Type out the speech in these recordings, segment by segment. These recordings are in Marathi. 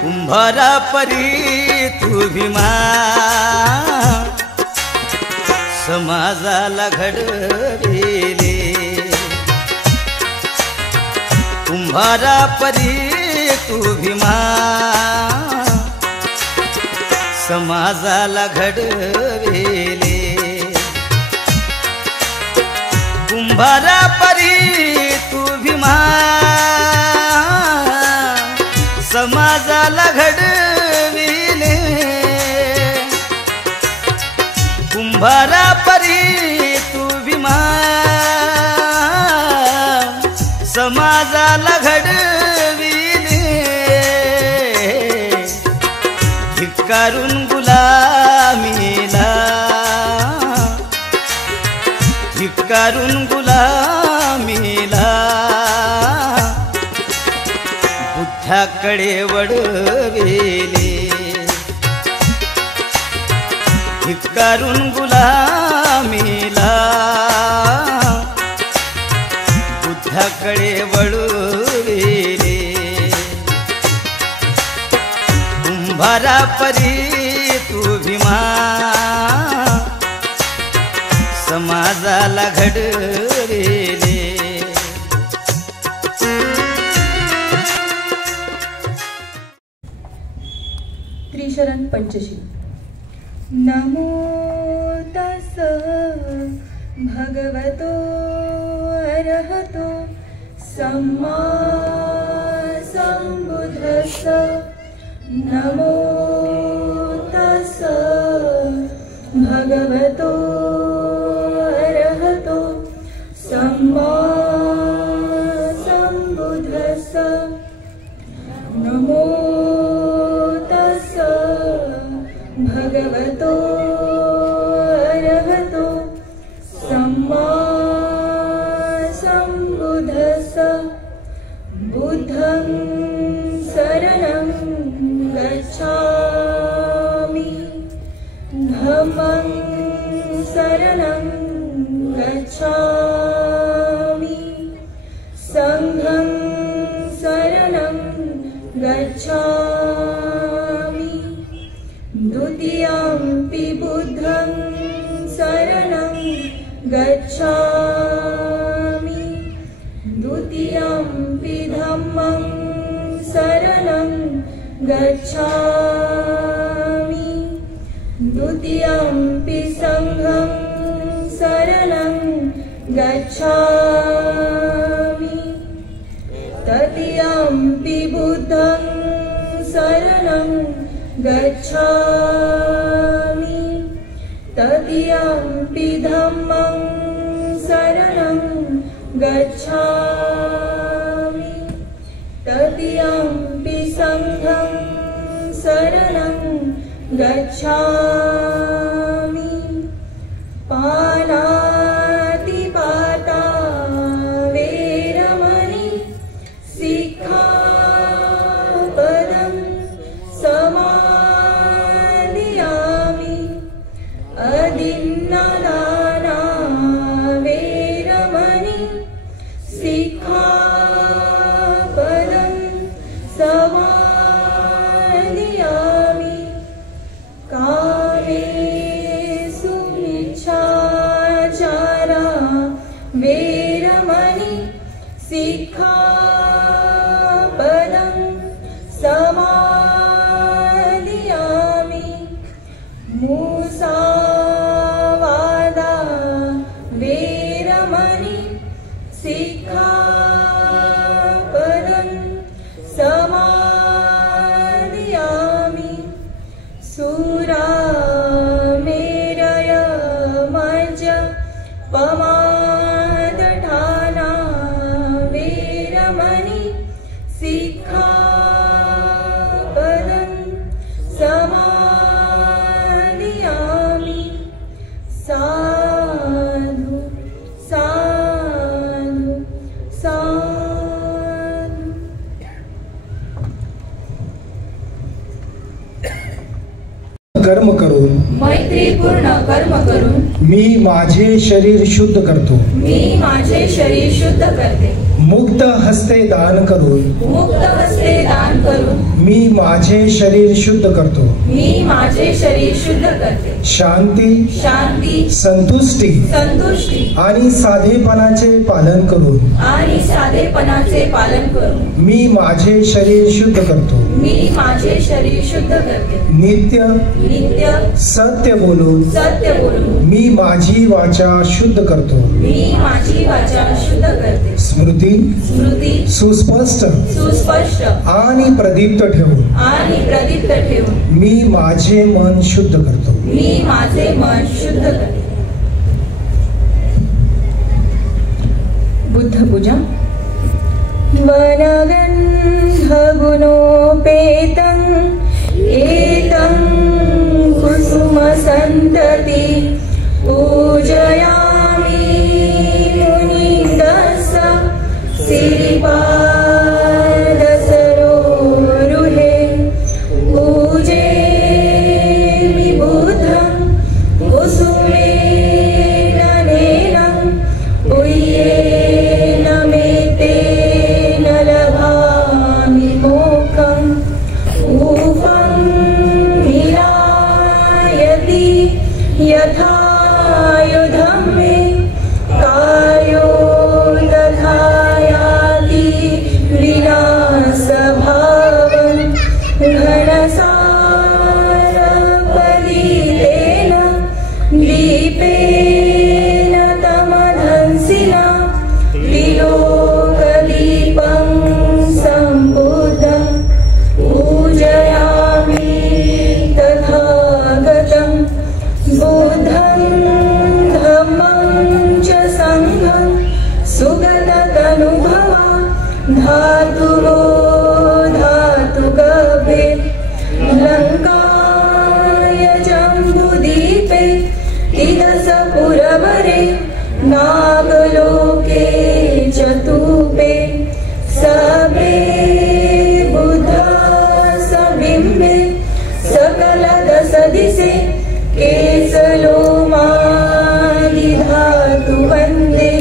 कुंभारा परी तू भीमा समाजाला घडविले कुंभारा परी तू भीमा समाजाला घडविले कुंभारा परी तू भीमा समाजाला घडविले कुंभारा परी तू भीमा समाजाला घडविले धिक्कारून गुलामीला धिक्कारून गुलामीला बुद्धाकडे वळविले धिक्कारून गुलामीला बुद्धाकडे वळविले कुंभारा परी तू भीमा समाजाला घडविले त्रिशरण पंचशील। नमो तस् भगवतो अरहतो सम्मा सम्बुद्धस्स। नमो तस् भगवतो अरहतो सम्मा सम्बुद्धस्स। नमो भगवतो अरहतो सम्मा सम्बुद्धस्स। बुद्धं शरणं गच्छामि धम्मं शरणं गच्छामि संघं शरणं गच्छामि द्वितीयंपि बुद्धं शरणं गच्छामि द्वितीयंपि धम्मं शरणं गच्छामि द्वितीयंपि संघं शरणं गच्छामि तृतीयंपि बुद्धं शरणं गच्छामि तृतीयंपि धम्मं शरणं गच्छामि तृतीयंपि संघं शरणं गच्छामि पानातिपाता वेरमणि सिक्खापदं समादियामि अदिन्नदाना वेरमणि सिक्खापदं समादियामि कामेषु मिच्छाचारा वेरमणि सिक्खापदं समादियामि मुसावादा वेरमणि सिक्खापदं समादियामि सुरामेरय मज्ज पमादठाना वेरमणि सिक्खापदं समादियामि कर्म करून मैत्रीपूर्ण कर्म करून मी माझे शरीर शुद्ध करतो. मी माझे शरीर शुद्ध करते. मुक्त हस्ते दान करून मुक्त हस्ते दान करून मी माझे शरीर शुद्ध करतो. मी माझे शरीर शुद्ध करते. शांती, शांती, संतुष्टी संतुष्टी आणि साधेपणाचे पालन करून आणि साधेपणाचे पालन करून मी माझे शरीर शुद्ध करतो. मी माझे शरीर शुद्ध करते. नित्य नित्य सत्य बोलून सत्य बोलून मी माझी वाचा शुद्ध करतो. मी माझी वाचा शुद्ध करते. स्मृती स्मृती सुस्पष्ट सुस्पष्ट आणि प्रदीप्त ठेवून आणि प्रदीप्त ठेवून मी माझे मन शुद्ध करतो. मी माझे मन शुद्ध करते. बुद्ध पूजा. वनगन्धगुणोपेतं एतं कुसुमसन्तति पूजयामि मुनिन्दस्स श्रीपादसरोरुहे पूजेमि बुद्धं कुसुमेन नेनं पुय्येन मे तेन लभामि मोक्षम् ऊपं मिलायति यथा युधं मे कायो तथा याति विनाशभावं घनसारपरितेन दीपेन तमधंसिना त्रिलोकदीपं सम्बुद्धं पूजयामि तथागतं बुद्धं धम्मं च संघं सुगततनुभवा धातुवो धातुगभे लङ्काय जम्बुदीपे तिदसपुरवरे नागलोके चतुपे सबे बुद्धा सबिम्बे सकलदशदिशे केसलोमादिधातु वन्दे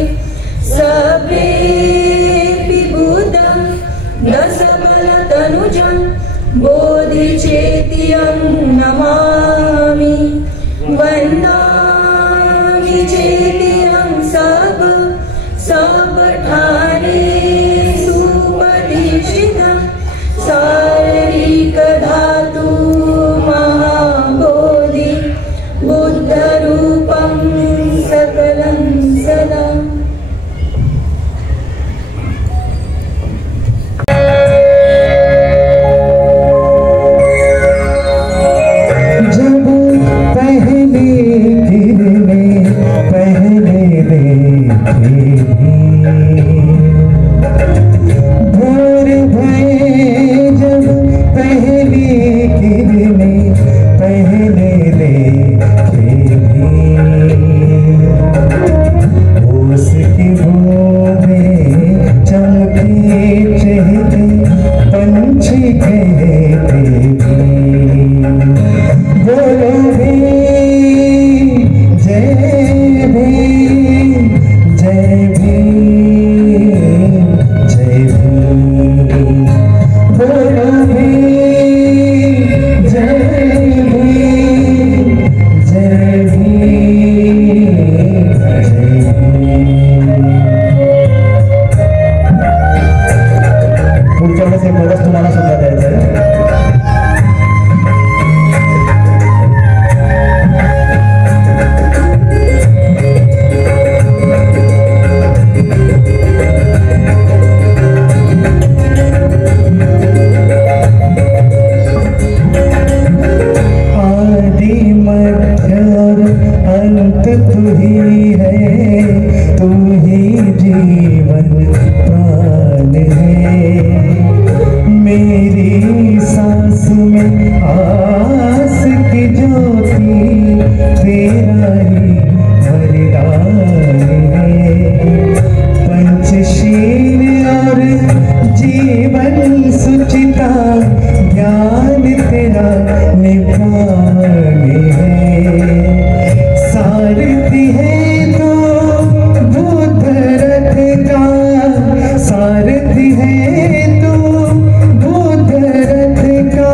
सबेऽपि बुद्धं दशबलतनुजं बोधिचेत्यं नमामि वन्दामि चेत्यं सबठाने सुपदीक्षितं शारीरिकधातु महाबोधि बुद्धरूपं सकलं सदा. जब पहले गिरने पहले देखी भोर भये जब पहले गिरने पहले देखी उसकी बूंदें चमके चहके पंछी कहते बोलो भीम जय भीम जय भीम जय भीम बोलो भीम जय भीम जय भीम जय भीम. पुढच्या वेळेस एक मोदक तुम्हाला सुद्धा द्यायचं आहे. आदि मध्य और अंत तू ही है, तू ही जीवन प्राण है. मेरी सांस में आस की ज्योति तेरा ही वरदान है. पंचशील और जीवन सुचिता ज्ञान तेरा निभाने है। सारथी है तो भूत रथ का, सारथी है तो भूत रथ का,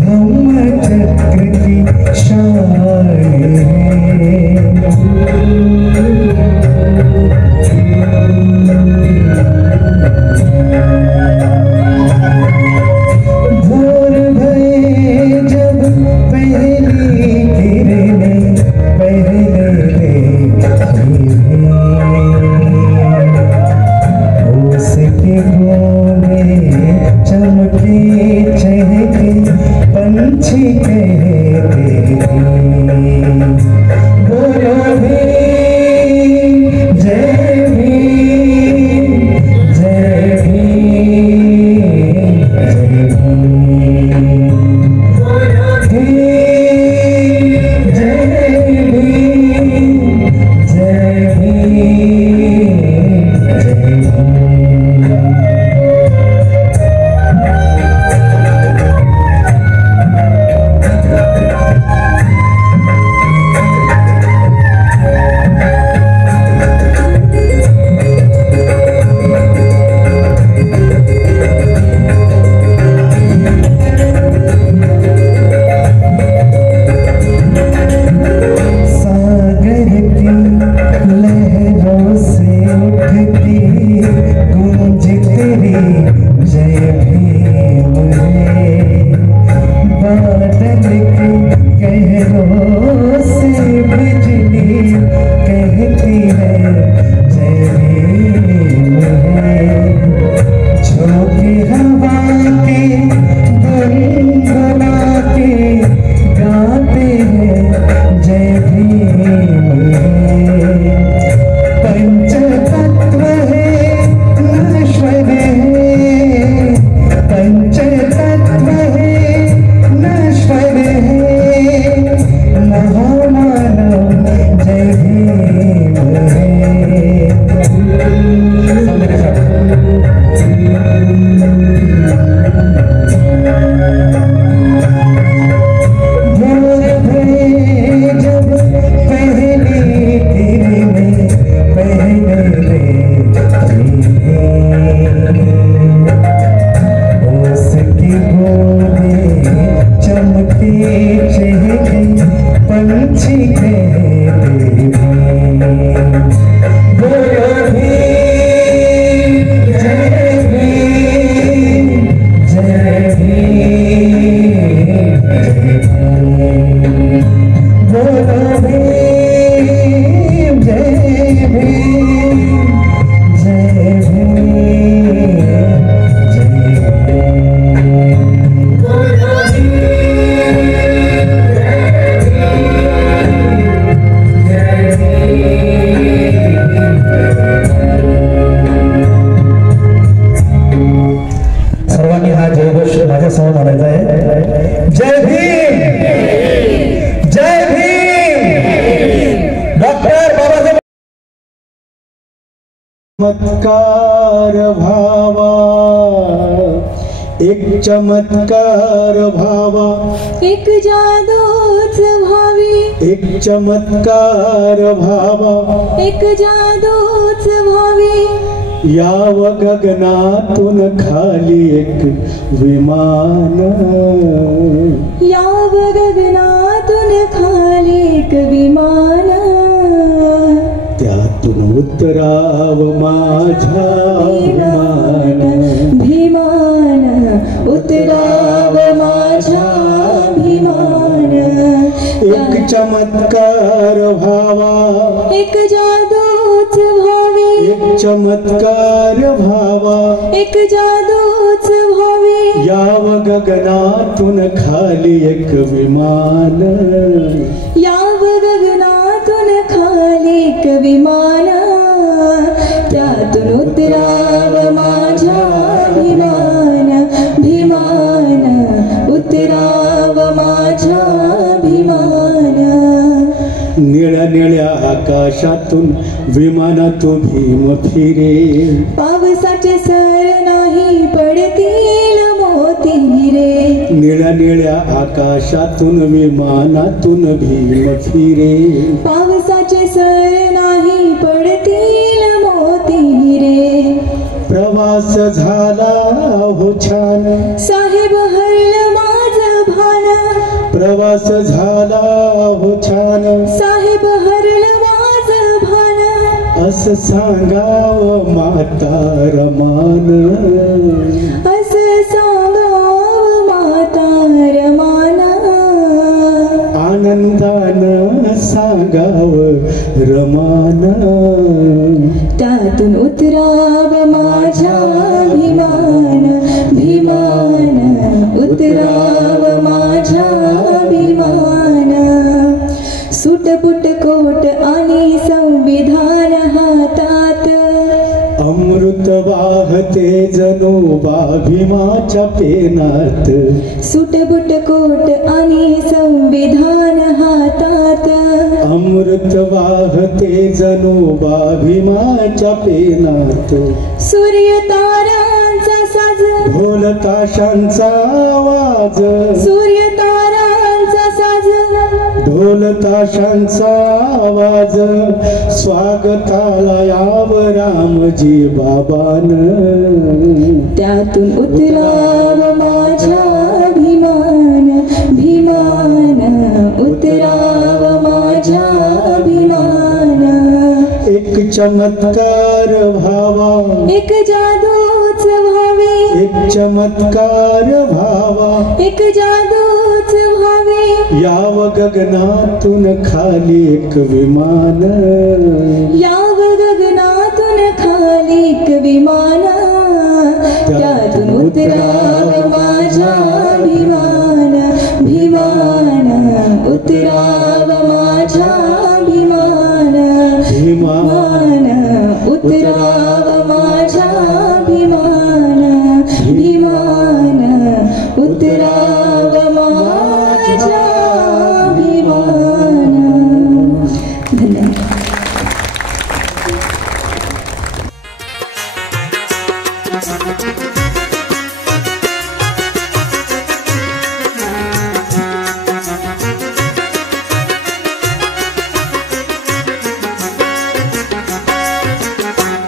धम्म चक्र की शान है। भोर भये जब पहली किरणें पहले देखी उसके बोले चमके चहके पंछी कहते बोलो भीम जय भीम जय भीम जय भीम बोलो भीम जय भीम जय भीम जय भीम। सागर की लहरों से उठती गूंज तेरी जय भीम है। बादल की कहरों से बिजली कहती है जय भीम है। झोंके हवा के गुनगुना के गाते हैं जय भीम है। पंचतत्व है नश्वर है, पंचतत्व है नश्वर है, महामानव जय भीम है। भोर भये जब पहली किरणें पहले देखी उसकी बोले चमके चहके पंछी कहते बोलो भीम जय भीम जय भीम जय भीम बोलो भीम जय भीम जय भीम जय भीम बोलो सर्वांनी हा जयघोष माझ्यासमोर म्हणायचा आहे। जय भीम जय भीम। डॉक्टर बाबासाहेब चमत्कार भावा एक चमत्कार भावा एक जादूच व्हावी, एक चमत्कार भावा एक जादूच व्हावी, याव गगनातून खाली एक विमान, याव गगनातून खाली एक विमान, त्यातून उतराव माझा विमान, भीमान उतराव माझ्या भीमान, एक चमत्कार भावा एक जादूच व्हावी, एक चमत्कार भावा एक जादूच व्हावी, याव गगनातून खाली एक विमान, याव गगनातून खाली एक विमान, त्यातून उतराव माझ्या भीमान, भीमान उतराव माझ्या भीमान, निळ्या निळ्या आकाशातून विमानात भीम फिरे, पावसाचे सर नाही पडतील मोती हिरे निळ्या निळ्या आकाशातून विमानातून भीम फिरे पावसाचे सर नाही पडतील मोती हिरे प्रवास झाला हो छान साहेब हरलं माझं भान प्रवास झाला हो छान साहेब हरलं माझं भान असं सांगावं माता रमान असं सांगावं माता रमाना आनंदानं सांगावं रमान त्यातून उतराव माझ्या भीमान भीमान उतराव माझ्या भीमान सुटपुट कोट आणि संविधान हातात अमृत वाहते जणू भीमाच्या पेनात सुटबुट कोट आणि संविधान हातात अमृत वाहते जणू भीमाच्या पेनात सूर्य तारांचा साज ढोल ताशांचा आवाज सूर्य तारांचा साज ढोल ताशांचा आवाज स्वागताला याव रामजी बाबान त्यातून उतराव माझ्या भीमान भीमान उतराव माझ्या भीमान एक चमत्कार व्हावा एक जादूच व्हावे एक चमत्कार व्हावा एक जादूच व्हावे याव गगनातून खाली एक विमान याव गगनातून खाली एक विमान त्यातून उतराव माझ्या भीमान भीमान उतराव माझ्या भीमान भीमान उतराव माझ्या भीमान भीमान उतराव माझ्या भीमान. धन्यवाद.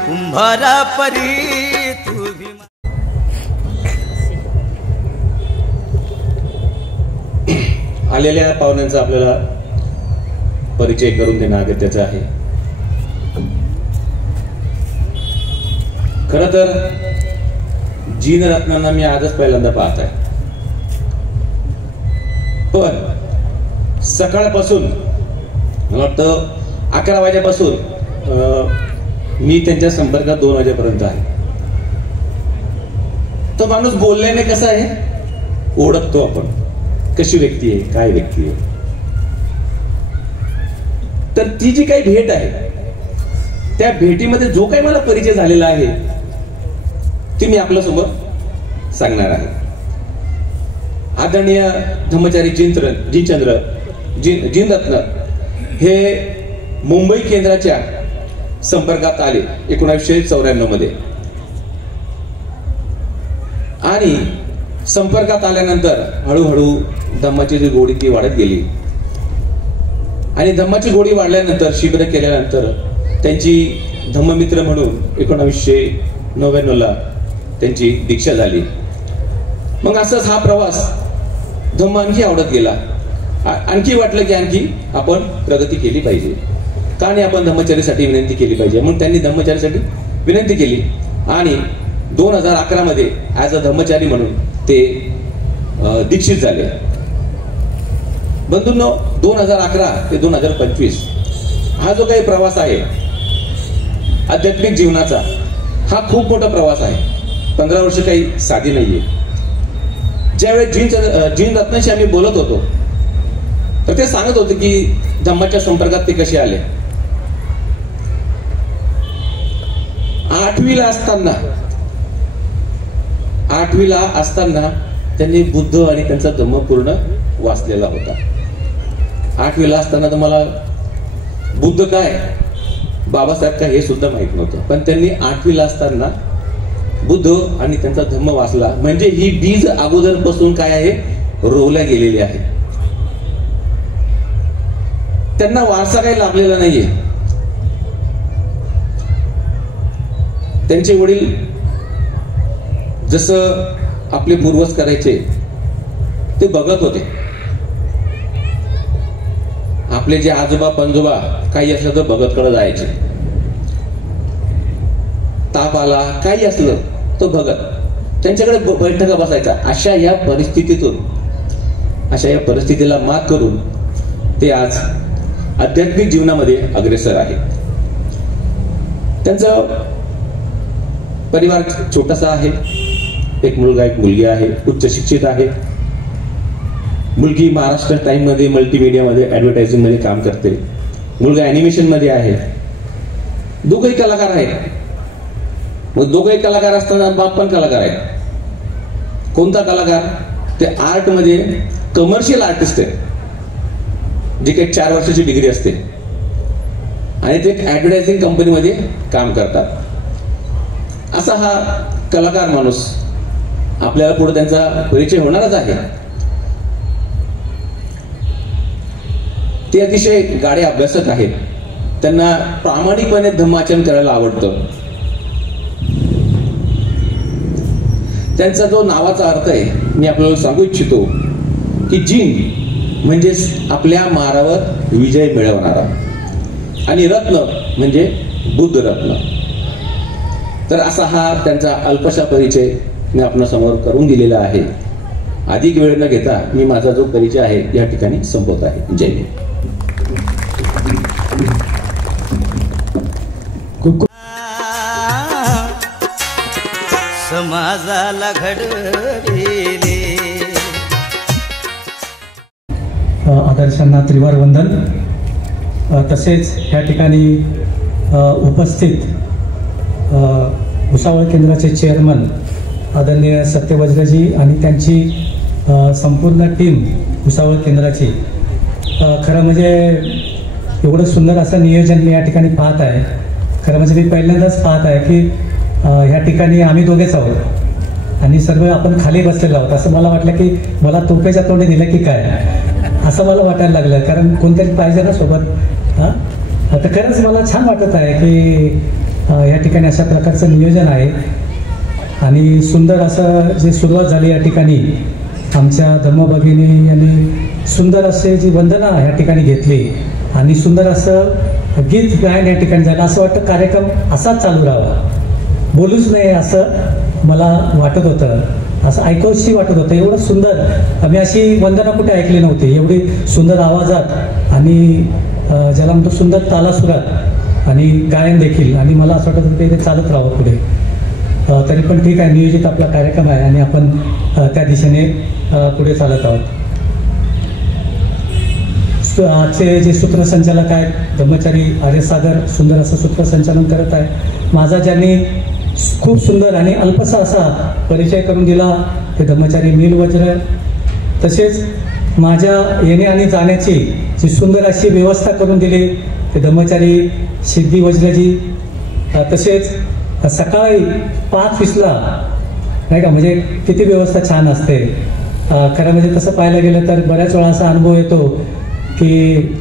कुंभारा परी तू भीमा. आलेल्या पाहुण्यांचा आपल्याला परिचय करून देणं अगत्याचं आहे. खरं तर जीनरत्नांना मी आजच पहिल्यांदा पाहत आहे, पण सकाळपासून मला वाटतं 11 वाजेपासून मी त्यांच्या संपर्कात 2 वाजेपर्यंत आहे. तो माणूस बोलल्याने कसा आहे ओळखतो आपण, कशी व्यक्ती आहे, काय व्यक्ती आहे. तर ती जी काही भेट आहे त्या भेटीमध्ये जो काही मला परिचय झालेला आहे ती मी आपल्या समोर सांगणार आहे. आदरणीय धम्मचारी जीनरत्न हे मुंबई केंद्राच्या संपर्कात आले 1994 मध्ये, आणि संपर्कात आल्यानंतर हळूहळू धम्माची जी गोडी ती वाढत गेली, आणि धम्माची गोडी वाढल्यानंतर शिबिर केल्यानंतर त्यांची धम्ममित्र म्हणून 1999 ला त्यांची दीक्षा झाली. मग असंच हा प्रवास धम्म आणखी आवडत गेला. आणखी वाटलं की आणखी आपण प्रगती केली पाहिजे, का नाही आपण धम्मचर्यासाठी विनंती केली पाहिजे. म्हणून त्यांनी धम्मचर्यासाठी विनंती केली, आणि 2011 मध्ये ऍज अ धम्मचारी म्हणून ते दीक्षित झाले. बंधूंनो, 2011 ते 2025 हा जो काही प्रवास आहे आध्यात्मिक जीवनाचा, हा खूप मोठा प्रवास आहे. 15 वर्ष काही साधी नाहीये. ज्यावेळेस जीनरत्नाशी आम्ही बोलत होतो तर ते सांगत होते की धम्माच्या संपर्कात ते कसे आले. 8वी ला असताना त्यांनी बुद्ध आणि त्यांचा धम्म पूर्ण वाचलेला होता. 8वी ला असताना तर मला बुद्ध काय, बाबासाहेब काय हे सुद्धा माहित नव्हतं. पण त्यांनी 8वी ला असताना बुद्ध आणि त्यांचा धम्म वाचला म्हणजे ही बीज अगोदरपासून काय आहे, रोवल्या गेलेली आहे. त्यांना वारसा काही लाभलेला नाहीये. त्यांचे वडील जसं आपले पूर्वज करायचे ते बघत होते. आपले जे आजोबा पंजोबा काही असलं तर भगतकडे जायचे. ताप आला काही असलं तर भगत त्यांच्याकडे बैठका बसायचा. अशा या परिस्थितीला मात करून ते आज आध्यात्मिक जीवनामध्ये अग्रेसर आहे. त्यांचा परिवार छोटासा आहे. एक मुलगा एक मुलगी आहे, उच्च शिक्षित आहे. मुलगी महाराष्ट्र टाइम मध्ये मल्टीमीडिया मध्ये ऍडव्हर्टायझिंग मध्ये काम करते. मुलगा अॅनिमेशन मध्ये आहे. दोघंही कलाकार आहेत. मग दोघंही कलाकार असताना बाप पण कलाकार आहे. कोणता कलाकार? ते आर्ट मध्ये कमर्शियल आर्टिस्ट आहे, जी काही 4 वर्षाची डिग्री असते आणि ते ऍडव्हर्टायझिंग कंपनीमध्ये काम करतात. असा हा कलाकार माणूस आपल्याला पुढे त्यांचा परिचय होणारच आहे. ते अतिशय गाढे अभ्यासक आहेत. त्यांना प्रामाणिकपणे धम्माचरण करायला आवडतं. त्यांचा जो नावाचा अर्थ आहे मी आपल्याला सांगू इच्छितो की जिन म्हणजे आपल्या मारावर विजय मिळवणारा आणि रत्न म्हणजे बुद्ध रत्न. तर असा हा त्यांचा अल्पशा परिचय मी आपणासमोर करून दिलेला आहे. अधिक वेळ न घेता मी माझा जो परिचय आहे या ठिकाणी संपवत आहे. जय हिंद. समाजाला घडविले आदर्शांना त्रिवार वंदन. तसेच या ठिकाणी उपस्थित भुसावळ केंद्राचे चेअरमन आदरणीय सत्यवज्रजी आणि त्यांची संपूर्ण टीम भुसावळ केंद्राची. खरं म्हणजे एवढं सुंदर असं नियोजन मी या ठिकाणी पाहत आहे. खरं म्हणजे मी पहिल्यांदाच पाहत आहे की ह्या ठिकाणी आम्ही दोघेच आहोत आणि सर्व आपण खाली बसलेलो आहोत. असं मला वाटलं की मला तोफेच्या तोंडी दिलं की काय असं मला वाटायला लागलं, कारण कोणतरी पाहिजे ना सोबत. तर खरंच मला छान वाटत आहे की या ठिकाणी अशा प्रकारचं नियोजन आहे आणि सुंदर असं जे सुरुवात झाली या ठिकाणी आमच्या धम्मभगिनी यांनी सुंदर असे जी वंदना या ठिकाणी घेतली आणि सुंदर असं गीत गायन या ठिकाणी झालं. असं वाटतं कार्यक्रम असाच चालू राहावा, बोलूच नाही असं मला वाटत होतं, असं ऐकावशी वाटत होतं. एवढं सुंदर मी अशी वंदना कुठे ऐकली नव्हती, एवढी सुंदर आवाजात आणि ज्याला म्हणतो सुंदर तालासुरात आणि गायन देखील. आणि मला असं वाटत होतं की ते चालत राहावं पुढे. तरी पण ठीक आहे, नियोजित आपला कार्यक्रम आहे आणि आपण त्या दिशेने पुढे चालत आहोत. आजचे जे सूत्रसंचालक आहेत धम्मचारी आर्यसागर सुंदर असं सूत्रसंचालन करत आहे. माझा ज्यांनी खूप सुंदर आणि अल्पसा असा परिचय करून दिला ते धम्मचारी नीलवज्र. तसेच माझ्या येणे आणि जाण्याची जी सुंदर अशी व्यवस्था करून दिली ते धम्मचारी सिद्धी वज्रजी. तसेच सकाळी 5:20ला नाही का, म्हणजे किती व्यवस्था छान असते. खरं म्हणजे तसं पाहायला गेलं तर बऱ्याच वेळा असा अनुभव येतो की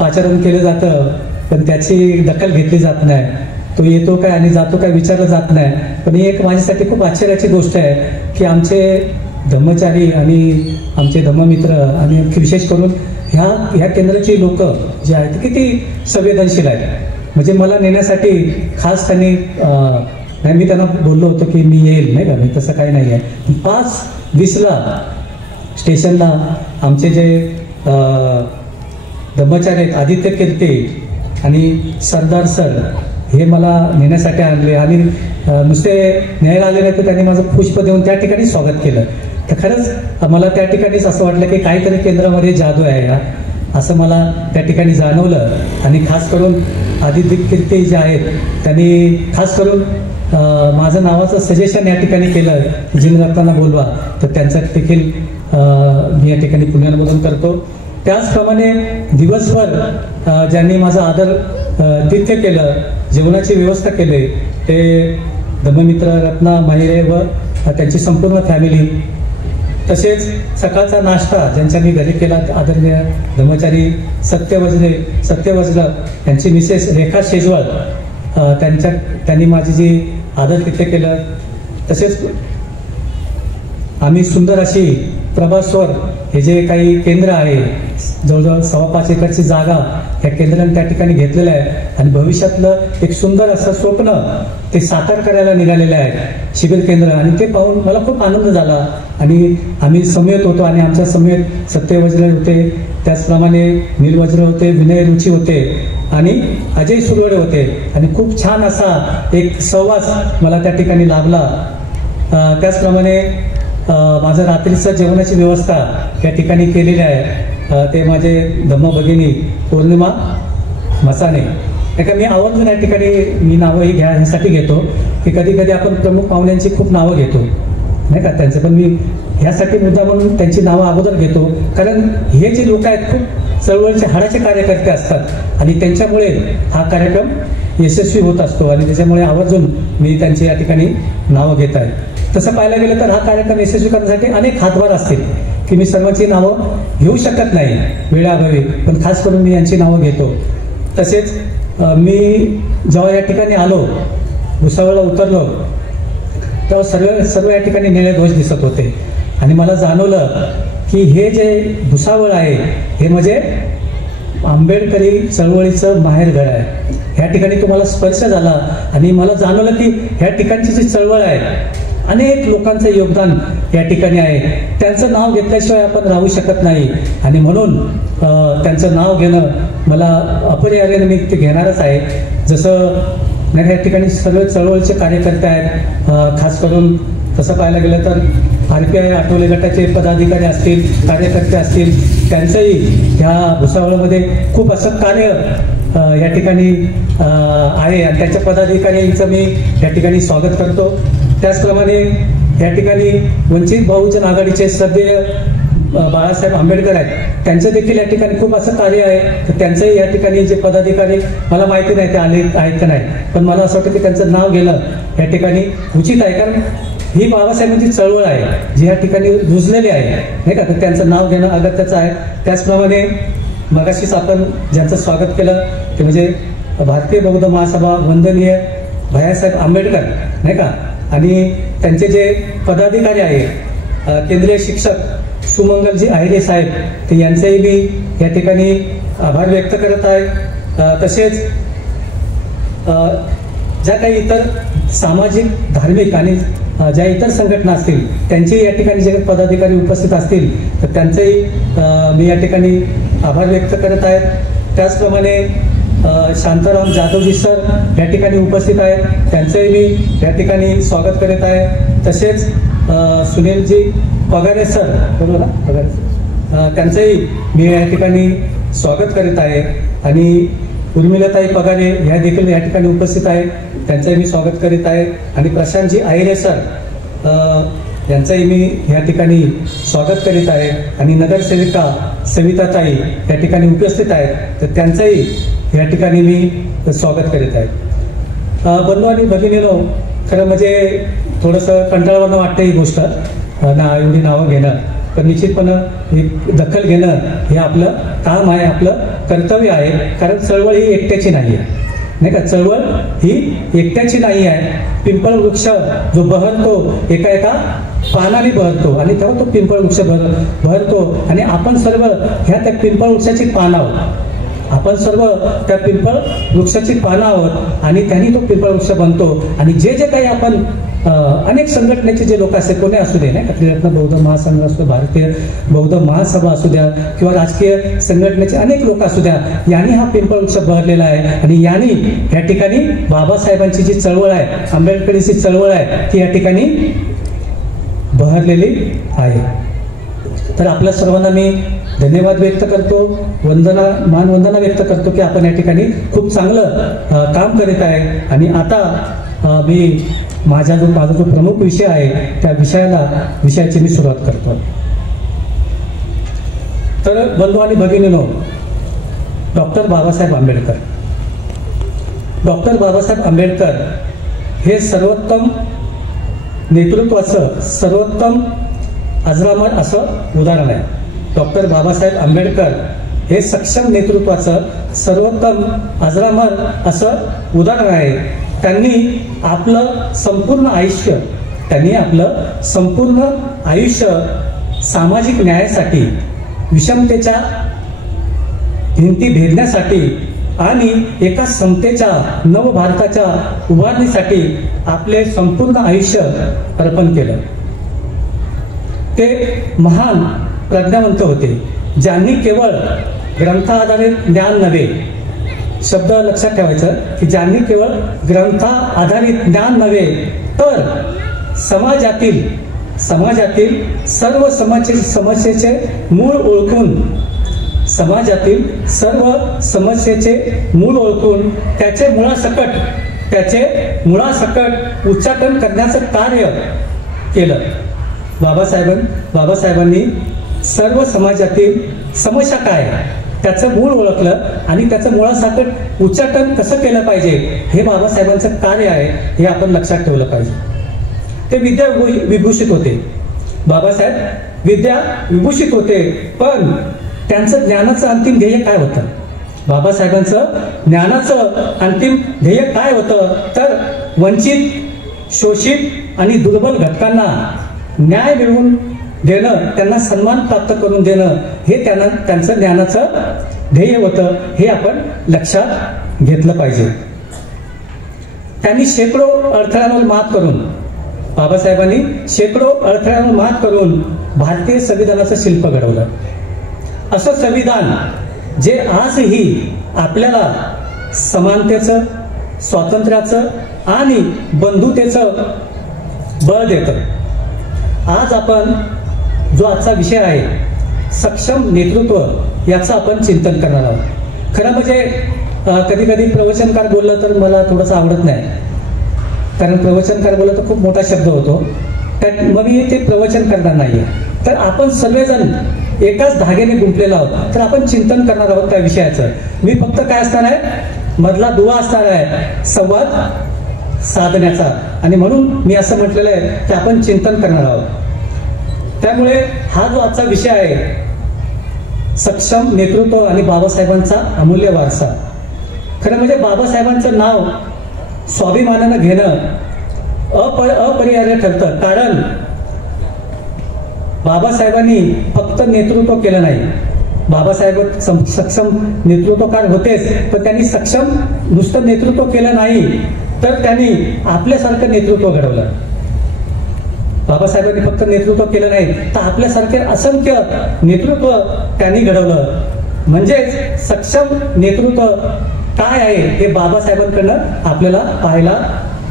आचरण केलं जातं पण त्याची दखल घेतली जात नाही. तो येतो काय आणि जातो काय विचारलं जात नाही. पण ही एक माझ्यासाठी खूप आश्चर्याची गोष्ट आहे की आमचे धम्मचारी आणि आमचे धम्ममित्र आणि विशेष करून ह्या केंद्राची लोक जे आहेत ते किती संवेदनशील आहेत. म्हणजे मला नेण्यासाठी खास त्यांनी मी त्यांना बोललो होतो की मी येईल नाही का, तसं काही नाही आहे. 5:20ला स्टेशनला आमचे जे धम्मचारी आहेत आदित्य कीर्ती आणि सरदार सर हे मला नेण्यासाठी आणले आणि नुसते न्यायला आले नाही तर त्यांनी माझं पुष्प देऊन त्या ठिकाणी स्वागत केलं. तर खरंच मला त्या ठिकाणीच असं वाटलं की काहीतरी केंद्रामध्ये जादू आहे या असं मला त्या ठिकाणी जाणवलं. आणि खास करून आदित्य कीर्ती जे आहेत त्यांनी खास करून माझं नावाचं सजेशन या ठिकाणी केलं जिन रत्नांना बोलवा, तर त्यांचं देखील मी या ठिकाणी पुण्यामधून करतो. त्याचप्रमाणे दिवसभर ज्यांनी माझा आदर तिथ्य केलं, जेवणाची व्यवस्था केली ते धम्ममित्र रत्ना माहिरे व त्यांची संपूर्ण फॅमिली, तसेच सकाळचा नाश्ता ज्यांच्या मी घरी केला आदरणीय धर्मचारी सत्यवज्र यांची मिसेस रेखा शेजवळ, त्यांनी माझी जी आदर तिथे केलं. तसेच आम्ही सुंदर अशी प्रभास्वर हे जे काही केंद्र आहे, जवळजवळ 5.25 एकरची जागा या केंद्राने त्या ठिकाणी घेतलेलं आहे आणि भविष्यातलं एक सुंदर असं स्वप्न ते साकार करायला निघालेलं आहे शिबिर केंद्र. आणि ते पाहून मला खूप आनंद झाला. आणि आम्ही समेत होतो आणि आमच्या समेत सत्यवज्र होते, त्याचप्रमाणे नीलवज्र होते, विनय रुची होते आणि अजय सुरवडे होते. आणि खूप छान असा एक सहवास मला त्या ठिकाणी लाभला. त्याचप्रमाणे माझं रात्रीचं जेवणाची व्यवस्था या ठिकाणी केलेली आहे. ते माझे धम्म भगिनी पौर्णिमा मसाने. एका मी आवर्जून या ठिकाणी मी नावं ही ह्यासाठी घेतो की कधी कधी आपण प्रमुख पाहुण्यांची खूप नावं घेतो नाही का त्यांचं, पण मी ह्यासाठी मुद्दा म्हणून त्यांची नावं अगोदर घेतो, कारण हे जे लोक आहेत खूप चळवळीचे हाडाचे कार्यकर्ते असतात आणि त्यांच्यामुळे हा कार्यक्रम यशस्वी होत असतो आणि त्याच्यामुळे आवर्जून मी त्यांची या ठिकाणी नावं घेत आहे. तसं पाहायला गेलं तर हा कार्यक्रम यशस्वी करण्यासाठी अनेक हातभार असतील की मी सर्वांची नावं घेऊ शकत नाही वेळाअभावी, पण खास करून मी यांची नावं घेतो. तसेच मी जेव्हा या ठिकाणी आलो, भुसावळला उतरलो, तेव्हा सर्व या ठिकाणी निळे ध्वज दिसत होते आणि मला जाणवलं की हे जे भुसावळ आहे हे म्हणजे आंबेडकरी चळवळीचं माहेरघर आहे. ह्या ठिकाणी तुम्हाला स्पर्श झाला आणि मला जाणवलं की ह्या ठिकाणची जी चळवळ आहे अनेक लोकांचं योगदान या ठिकाणी आहे. त्यांचं नाव घेतल्याशिवाय आपण राहू शकत नाही आणि म्हणून त्यांचं नाव घेणं मला अपरिहार्याने मी ते घेणारच आहे. जसं या ठिकाणी सर्व चळवळीचे कार्यकर्ते आहेत, खास करून तसं पाहायला गेलं तर RPI आठवले गटाचे पदाधिकारी असतील, कार्यकर्ते असतील, त्यांचंही ह्या भुसावळमध्ये खूप असं कार्य या ठिकाणी आहे आणि त्याच्या पदाधिकाऱ्यांचं मी या ठिकाणी स्वागत करतो. त्याचप्रमाणे या ठिकाणी वंचित बहुजन आघाडीचे श्रद्धेय बाळासाहेब आंबेडकर आहेत, त्यांचं देखील या ठिकाणी खूप असं कार्य आहे. तर त्यांचंही या ठिकाणी जे पदाधिकारी मला माहिती नाही ते आले आहेत का नाही, पण मला असं वाटतं की त्यांचं नाव घेणं या ठिकाणी उचित आहे, कारण ही बाबासाहेबांची चळवळ आहे जी या ठिकाणी रुजलेली आहे नाही का, तर त्यांचं नाव घेणं अगत्याचं आहे. त्याचप्रमाणे मगाशीच आपण ज्यांचं स्वागत केलं ते म्हणजे भारतीय बौद्ध महासभा वंदनीय भैयासाहेब आंबेडकर नाही का, आणि त्यांचे जे पदाधिकारी आहे केंद्रीय शिक्षक सुमंगलजी आहिरे साहेब, ते यांचेही मी या ठिकाणी आभार व्यक्त करत आहे. तसेच ज्या काही इतर सामाजिक, धार्मिक आणि ज्या इतर संघटना असतील त्यांचेही या ठिकाणी जे पदाधिकारी उपस्थित असतील तर त्यांचेही मी या ठिकाणी आभार व्यक्त करत आहेत. त्याचप्रमाणे शांताराम जाधवजी सर या ठिकाणी उपस्थित आहेत, त्यांचंही मी या ठिकाणी स्वागत करीत आहे. तसेच सुनीलजी पगारे सर, बरोबर ना, पगारे सर, त्यांचंही मी या ठिकाणी स्वागत करीत आहे. आणि उर्मिलाताई पगारे ह्या देखील या ठिकाणी उपस्थित आहेत, त्यांचंही मी स्वागत करीत आहे. आणि प्रशांतजी आहिरे सर यांचंही मी या ठिकाणी स्वागत करीत आहे. आणि नगरसेविका सविताताई या ठिकाणी उपस्थित आहेत, तर त्यांचंही या ठिकाणी मी स्वागत करीत आहे. बंधू आणि भगिनीनो, खरं म्हणजे थोडंसं कंटाळवाणं वाटतं ही गोष्ट एवढी नावं घेणं, पण निश्चितपणं एक दखल घेणं हे आपलं काम आहे, आपलं कर्तव्य आहे. कारण चळवळ ही एकट्याची नाही आहे नाही का, चळवळ ही एकट्याची नाही आहे. पिंपळ वृक्ष जो बहरतो एका पानाने बहरतो आणि तेव्हा तो पिंपळ वृक्ष बहरतो आणि आपण सर्व ह्या त्या पिंपळ वृक्षाची पानं आहोत. आपण सर्व त्या पिंपळ वृक्षाची पानं आहोत आणि त्यांनी तो पिंपळ वृक्ष बनतो. आणि जे जे काही आपण अनेक संघटनेचे जे लोक असते, कोणी असू दे नाही का, त्रिरत्न बौद्ध महासंघ असतो, भारतीय बौद्ध महासभा असू द्या किंवा राजकीय संघटनेचे अनेक लोक असू द्या, यांनी हा पिंपळ वृक्ष बहरलेला आहे. आणि यांनी या ठिकाणी बाबासाहेबांची जी चळवळ आहे, आंबेडकरीची चळवळ आहे, ती या ठिकाणी बहरलेली आहे. तर आपल्या सर्वांना मी धन्यवाद व्यक्त करतो, मानवंदना व्यक्त करतो की आपण या ठिकाणी खूप चांगलं काम करीत आहे. आणि आता मी माझा जो प्रमुख विषय आहे त्या विषयाची मी सुरुवात करतो. तर बंधू आणि भगिनीनो, डॉक्टर बाबासाहेब आंबेडकर हे सर्वोत्तम नेतृत्वाचं सर्वोत्तम अजरामर असं उदाहरण आहे. डॉक्टर बाबासाहेब आंबेडकर हे सक्षम नेतृत्वाचं सर्वोत्तम अजरामर असं उदाहरण आहे. त्यांनी आपलं संपूर्ण आयुष्य सामाजिक न्यायासाठी, विषमतेच्या भिंती भेदण्यासाठी आणि एका समतेच्या नवभारताच्या उभारणीसाठी आपले संपूर्ण आयुष्य अर्पण केलं. ते महान प्रज्ञावंत होते, ज्यांनी केवळ ग्रंथाधारित ज्ञान नव्हे, शब्द लक्षात ठेवायचं की ज्यांनी केवळ ग्रंथाधारित ज्ञान नव्हे तर समाजातील सर्व समस्येचे मूळ ओळखून त्याचे मुळासकट उच्चाटन करण्याचं कार्य केलं. बाबासाहेबांनी सर्व समाजातील समस्या काय त्याचं मूळ ओळखलं आणि त्याचं मुळासकट उच्चाटन कसं केलं पाहिजे हे बाबासाहेबांचं कार्य आहे, हे आपण लक्षात ठेवलं पाहिजे. ते विद्या विभूषित होते. बाबासाहेब विद्या विभूषित होते, पण त्यांचं ज्ञानाचं अंतिम ध्येय काय होतं? बाबासाहेबांचं ज्ञानाचं अंतिम ध्येय काय होतं तर वंचित, शोषित आणि दुर्बल घटकांना न्याय मिळवून देणं, त्यांना सन्मान प्राप्त करून देणं हे त्यांचं ज्ञानाचं ध्येय होतं, हे आपण लक्षात घेतलं पाहिजे. त्यांनी बाबासाहेबांनी शेकडो अडथळ्यांवर मात करून भारतीय संविधानाचं शिल्प घडवलं. असं संविधान जे आजही आपल्याला समानतेचं, स्वातंत्र्याचं आणि बंधुतेचं बळ देतं. आज आपण जो आजचा विषय आहे सक्षम नेतृत्व, याचं आपण चिंतन करणार आहोत. खरं म्हणजे कधी कधी प्रवचनकार बोललं तर मला थोडंसं आवडत नाही, कारण प्रवचनकार बोललं तर खूप मोठा शब्द होतो, मग मी ते प्रवचन करणार नाहीये. तर आपण सगळेजण एकाच धाग्याने गुंफलेलो आहोत, तर आपण चिंतन करणार आहोत त्या विषयाचं. मी फक्त काय असणार आहे, मधला दुवा असणार आहे संवाद साधण्याचा, आणि म्हणून मी असं म्हटलेलं आहे की आपण चिंतन करणार आहोत. त्यामुळे हा जो आजचा विषय आहे सक्षम नेतृत्व आणि बाबासाहेबांचा अमूल्य वारसा. खरं म्हणजे बाबासाहेबांचं नाव स्वाभिमानानं घेणं अपरिहार्य ठरतं, कारण बाबासाहेबांनी फक्त नेतृत्व केलं नाही. बाबासाहेब सक्षम नेतृत्वकार होतेच, पण त्यांनी सक्षम नुसतं नेतृत्व केलं नाही तर त्यांनी आपल्यासारखं नेतृत्व घडवलं. बाबासाहेबांनी फक्त नेतृत्व केलं नाही तर आपल्यासारखे असंख्य नेतृत्व त्यांनी घडवलं. म्हणजेच सक्षम नेतृत्व काय आहे हे बाबासाहेबांकडनं आपल्याला पाहायला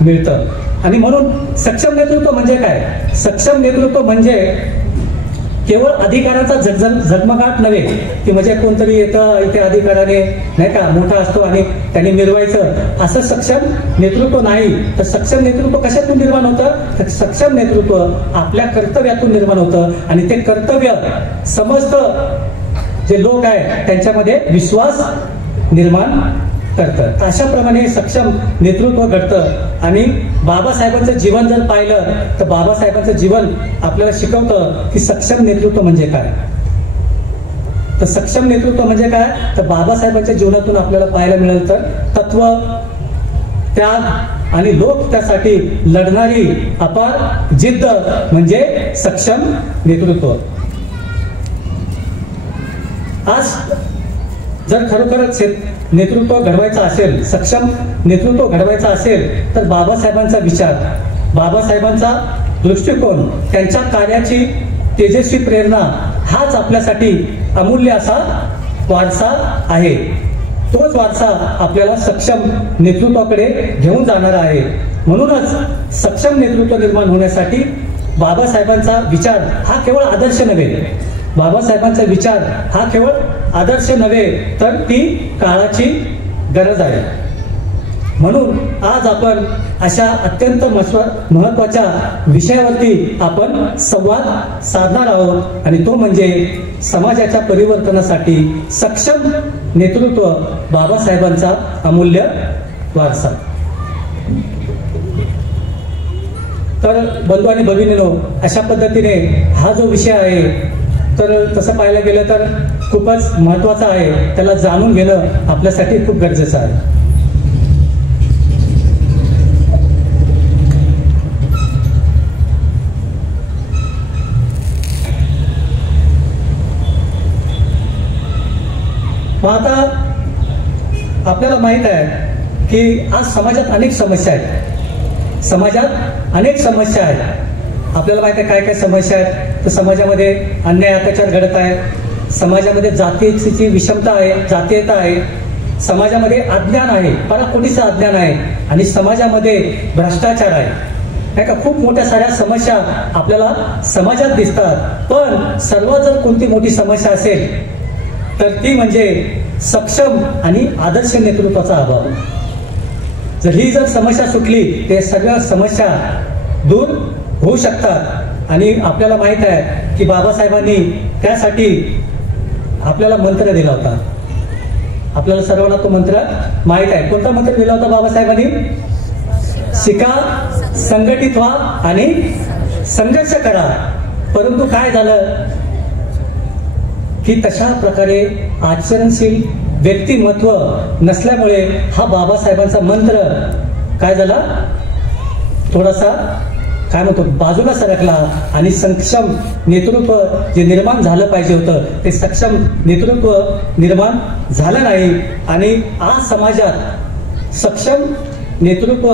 मिळतं. आणि म्हणून सक्षम नेतृत्व म्हणजे काय? सक्षम नेतृत्व म्हणजे केवळ अधिकाराचा झगमगाट नव्हे, की म्हणजे कोणतरी येतं इथे अधिकाराने नाही का मोठा असतो आणि त्यांनी मिरवायचं, असं सक्षम नेतृत्व नाही. तर सक्षम नेतृत्व कशातून निर्माण होतं? तर सक्षम नेतृत्व आपल्या कर्तव्यातून निर्माण होतं, आणि ते कर्तव्य समस्त जे लोक आहेत त्यांच्यामध्ये विश्वास निर्माण करतं. अशाप्रमाणे सक्षम नेतृत्व घडतं. आणि बाबासाहेबांचं जीवन जर पाहिलं तर बाबासाहेबांचं जीवन आपल्याला शिकवतं की सक्षम नेतृत्व म्हणजे काय. तर सक्षम नेतृत्व म्हणजे काय, तर बाबासाहेबांच्या जीवनातून आपल्याला पाहायला मिळेल तर तत्व, त्याग आणि लोक त्यासाठी लढणारी अपार जिद्द म्हणजे सक्षम नेतृत्व. आज जर खरोखरच नेतृत्व घडवायचं असेल, सक्षम नेतृत्व घडवायचं असेल तर बाबासाहेबांचा विचार, बाबासाहेबांचा दृष्टिकोन, त्यांच्या कार्याची तेजस्वी प्रेरणा हाच आपल्यासाठी अमूल्य असा वारसा आहे. तोच वारसा आपल्याला सक्षम नेतृत्वाकडे घेऊन जाणार आहे. म्हणूनच सक्षम नेतृत्व निर्माण होण्यासाठी बाबासाहेबांचा विचार हा केवळ आदर्श नव्हे, बाबासाहेबांचा विचार हा केवळ आदर्श नव्हे तर ती काळाची गरज आहे. म्हणून आज आपण अशा अत्यंत महत्वाच्या विषयावरती आपण संवाद साधणार आहोत, आणि तो म्हणजे समाजाच्या परिवर्तनासाठी सक्षम नेतृत्व, बाबासाहेबांचा अमूल्य वारसा. तर बंधू आणि भगिनींनो, अशा पद्धतीने हा जो विषय आहे तर तसं पाहायला गेलं तर खूपच महत्त्वाचा आहे. त्याला जाणून घेणं आपल्यासाठी खूप गरजेचं आहे. आता आपल्याला माहित आहे की आज समाजात अनेक समस्या आहेत. समाजात अनेक समस्या आहेत. आपल्याला माहित आहे काय काय समस्या आहेत. तर समाजामध्ये अन्याय अत्याचार घडत आहे. समाजामध्ये जातीची विषमता आहे, जातीयता आहे. समाजामध्ये अज्ञान आहे, पराकोटीचं अज्ञान आहे. आणि समाजामध्ये भ्रष्टाचार आहे. नाही का, खूप मोठ्या साऱ्या समस्या आपल्याला समाजात दिसतात. पण सर्वात जर कोणती मोठी समस्या असेल तर ती म्हणजे सक्षम आणि आदर्श नेतृत्वाचा अभाव. जर ही समस्या सुटली ते सगळ्या समस्या दूर होऊ शकतात. आणि आपल्याला माहित आहे की बाबासाहेबांनी त्यासाठी आपल्याला मंत्र दिला होता. आपल्याला सर्वांना तो मंत्र माहित आहे. कोणता मंत्र दिला होता बाबासाहेबांनी? शिका, संघटित व्हा आणि संघर्ष करा. परंतु काय झालं की तशा प्रकारे आचरणशील व्यक्तिमत्व नसल्यामुळे हा बाबासाहेबांचा मंत्र काय झाला, थोडासा काय म्हणतो बाजूला सरकला. आणि सक्षम नेतृत्व जे निर्माण झालं पाहिजे होतं ते सक्षम नेतृत्व निर्माण झालं नाही. आणि आज समाजात सक्षम नेतृत्व,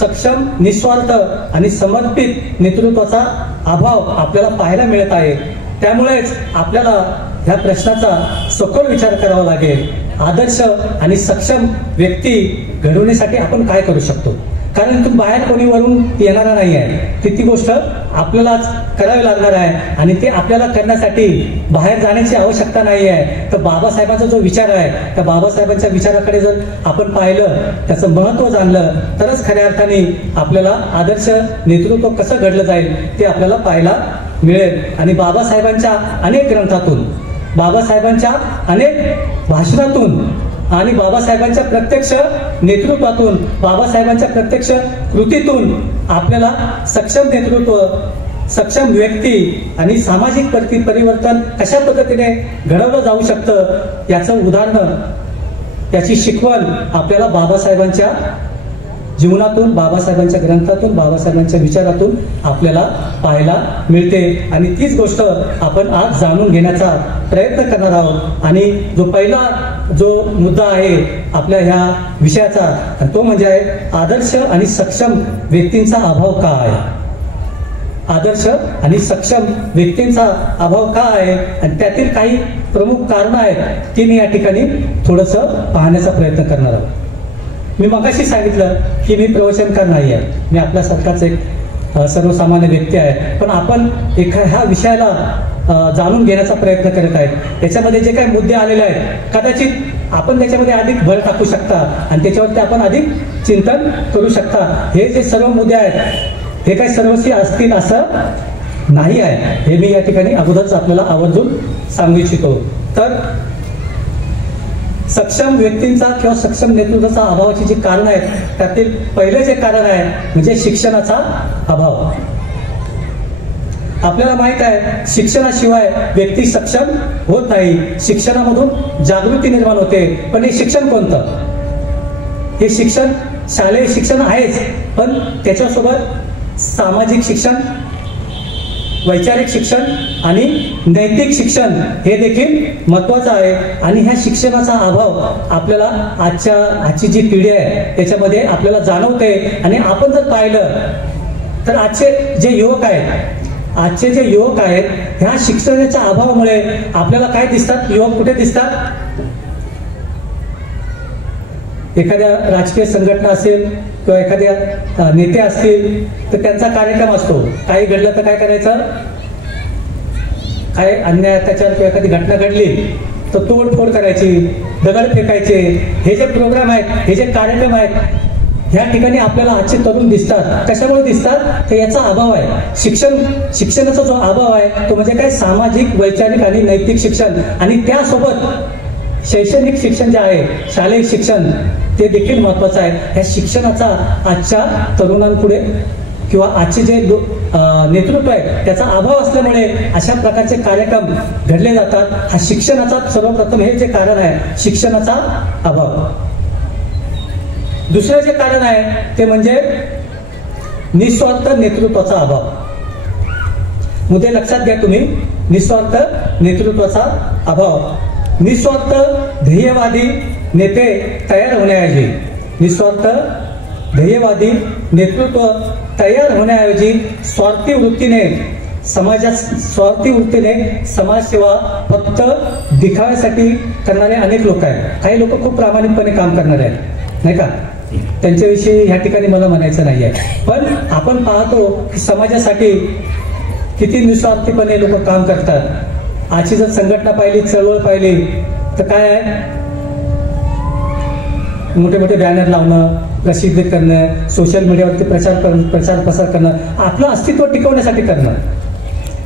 सक्षम, निस्वार्थ आणि समर्पित नेतृत्वाचा अभाव आपल्याला पाहायला मिळत आहे. त्यामुळेच आपल्याला ह्या प्रश्नाचा सखोल विचार करावा लागेल. आदर्श आणि सक्षम व्यक्ती घडवण्यासाठी आपण काय करू शकतो? कारण तुम्ही बाहेर कोणी वरून येणारा नाही आहे. ती गोष्ट आपल्यालाच करावी लागणार आहे. आणि ते आपल्याला करण्यासाठी बाहेर जाण्याची आवश्यकता नाही आहे. तर बाबासाहेबांचा जो विचार आहे त्या बाबासाहेबांच्या विचाराकडे जर आपण पाहिलं, त्याचं महत्त्व जाणलं तरच खऱ्या अर्थाने आपल्याला आदर्श नेतृत्व कसं घडलं जाईल ते आपल्याला पाहायला मिळेल. आणि बाबासाहेबांच्या अनेक ग्रंथातून, बाबासाहेबांच्या अनेक भाषणातून आणि बाबासाहेबांच्या प्रत्यक्ष नेतृत्वातून, बाबासाहेबांच्या प्रत्यक्ष कृतीतून आपल्याला सक्षम नेतृत्व, सक्षम व्यक्ती आणि सामाजिक परिवर्तन कशा पद्धतीने घडवलं जाऊ शकतं याचं उदाहरण, त्याची शिकवण आपल्याला बाबासाहेबांच्या जीवनातून, बाबासाहेबांच्या ग्रंथातून, बाबासाहेबांच्या विचारातून आपल्याला पाहायला मिळते. आणि तीच गोष्ट आपण आज जाणून घेण्याचा प्रयत्न करणार आहोत. आणि जो पहिला जो मुद्दा आहे आपल्या ह्या विषयाचा तो म्हणजे आहे आदर्श आणि सक्षम व्यक्तींचा अभाव का आहे. आदर्श आणि सक्षम व्यक्तींचा अभाव का आहे आणि त्यातील काही प्रमुख कारणं आहेत ती मी या ठिकाणी थोडंसं पाहण्याचा प्रयत्न करणार आहोत. मी मगाशी सांगितलं की मी प्रवचनकार नाही आहे. मी आपल्यासारखाच एक सर्वसामान्य व्यक्ती आहे. पण आपण ह्या विषयाला जाणून घेण्याचा प्रयत्न करत आहेत. त्याच्यामध्ये जे काही मुद्दे आलेले आहेत कदाचित आपण त्याच्यामध्ये अधिक भर टाकू शकता आणि त्याच्यावरती आपण अधिक चिंतन करू शकता. हे जे सर्व मुद्दे आहेत हे काही सर्वस्वी असतील असं नाही आहे. हे मी या ठिकाणी अगोदरच आपल्याला आवर्जून सांगू इच्छितो. तर सक्षम व्यक्तींचा किंवा सक्षम नेतृत्वाचा अभावाची जी कारण आहेत त्यातील पहिले जे कारण आहे म्हणजे शिक्षणाचा अभाव. आपल्याला माहित आहे शिक्षणाशिवाय व्यक्ती सक्षम होत नाही. शिक्षणामधून जागृती निर्माण होते. पण हे शिक्षण कोणतं? हे शिक्षण शालेय शिक्षण आहेच, पण त्याच्यासोबत सामाजिक शिक्षण, वैचारिक शिक्षण आणि नैतिक शिक्षण हे देखील महत्वाचं आहे. आणि ह्या शिक्षणाचा अभाव आपल्याला आजची जी पिढी आहे त्याच्यामध्ये आपल्याला जाणवते. आणि आपण जर पाहिलं तर आजचे जे युवक आहेत ह्या शिक्षणाच्या अभावामुळे आपल्याला काय दिसतात? युवक कुठे दिसतात? एखाद्या राजकीय संघटना असेल किंवा एखाद्या नेते असतील तर त्यांचा कार्यक्रम असतो. काही घडलं तर काय करायचं? काय अन्याय अत्याचार किंवा एखादी घटना घडली तर तोडफोड करायची, दगड फेकायचे. हे जे प्रोग्राम आहेत, हे जे कार्यक्रम आहेत ह्या ठिकाणी आपल्याला आजचे तरुण दिसतात. कशामुळे दिसतात? तर याचा अभाव आहे. शिक्षणाचा जो अभाव आहे तो म्हणजे काय? सामाजिक, वैचारिक आणि नैतिक शिक्षण. आणि त्यासोबत शैक्षणिक शिक्षण जे आहे, शालेय शिक्षण, ते देखील महत्वाचं आहे. ह्या शिक्षणाचा आजच्या तरुणांपुढे किंवा आजचे जे नेतृत्व आहे त्याचा अभाव असल्यामुळे अशा प्रकारचे कार्यक्रम घडले जातात. हा शिक्षणाचा सर्वप्रथम हे जे कारण आहे, शिक्षणाचा अभाव. दुसरं जे कारण आहे ते म्हणजे निस्वार्थ नेतृत्वाचा अभाव. मुद्दे लक्षात घ्या तुम्ही. निस्वार्थ नेतृत्वाचा अभाव. निस्वार्थ ध्येयवादी नेते तयार होण्याऐवजी, निस्वार्थ ध्येयवादी नेतृत्व तयार होण्याऐवजी स्वार्थी वृत्तीने समाजसेवा फक्त दिखाव्यासाठी करणारे अनेक लोक आहेत. काही लोक खूप प्रामाणिकपणे काम करणारे आहेत, नाही का? त्यांच्याविषयी ह्या ठिकाणी मला म्हणायचं नाही आहे. पण आपण पाहतो की समाजासाठी किती निस्वार्थीपणे लोक काम करतात. आजची जर संघटना पाहिली, चळवळ पाहिली तर काय आहे? मोठे मोठे बॅनर लावणं, प्रसिद्ध करणं, सोशल मीडियावरती प्रचार प्रसार करणं, आपलं अस्तित्व टिकवण्यासाठी करणं.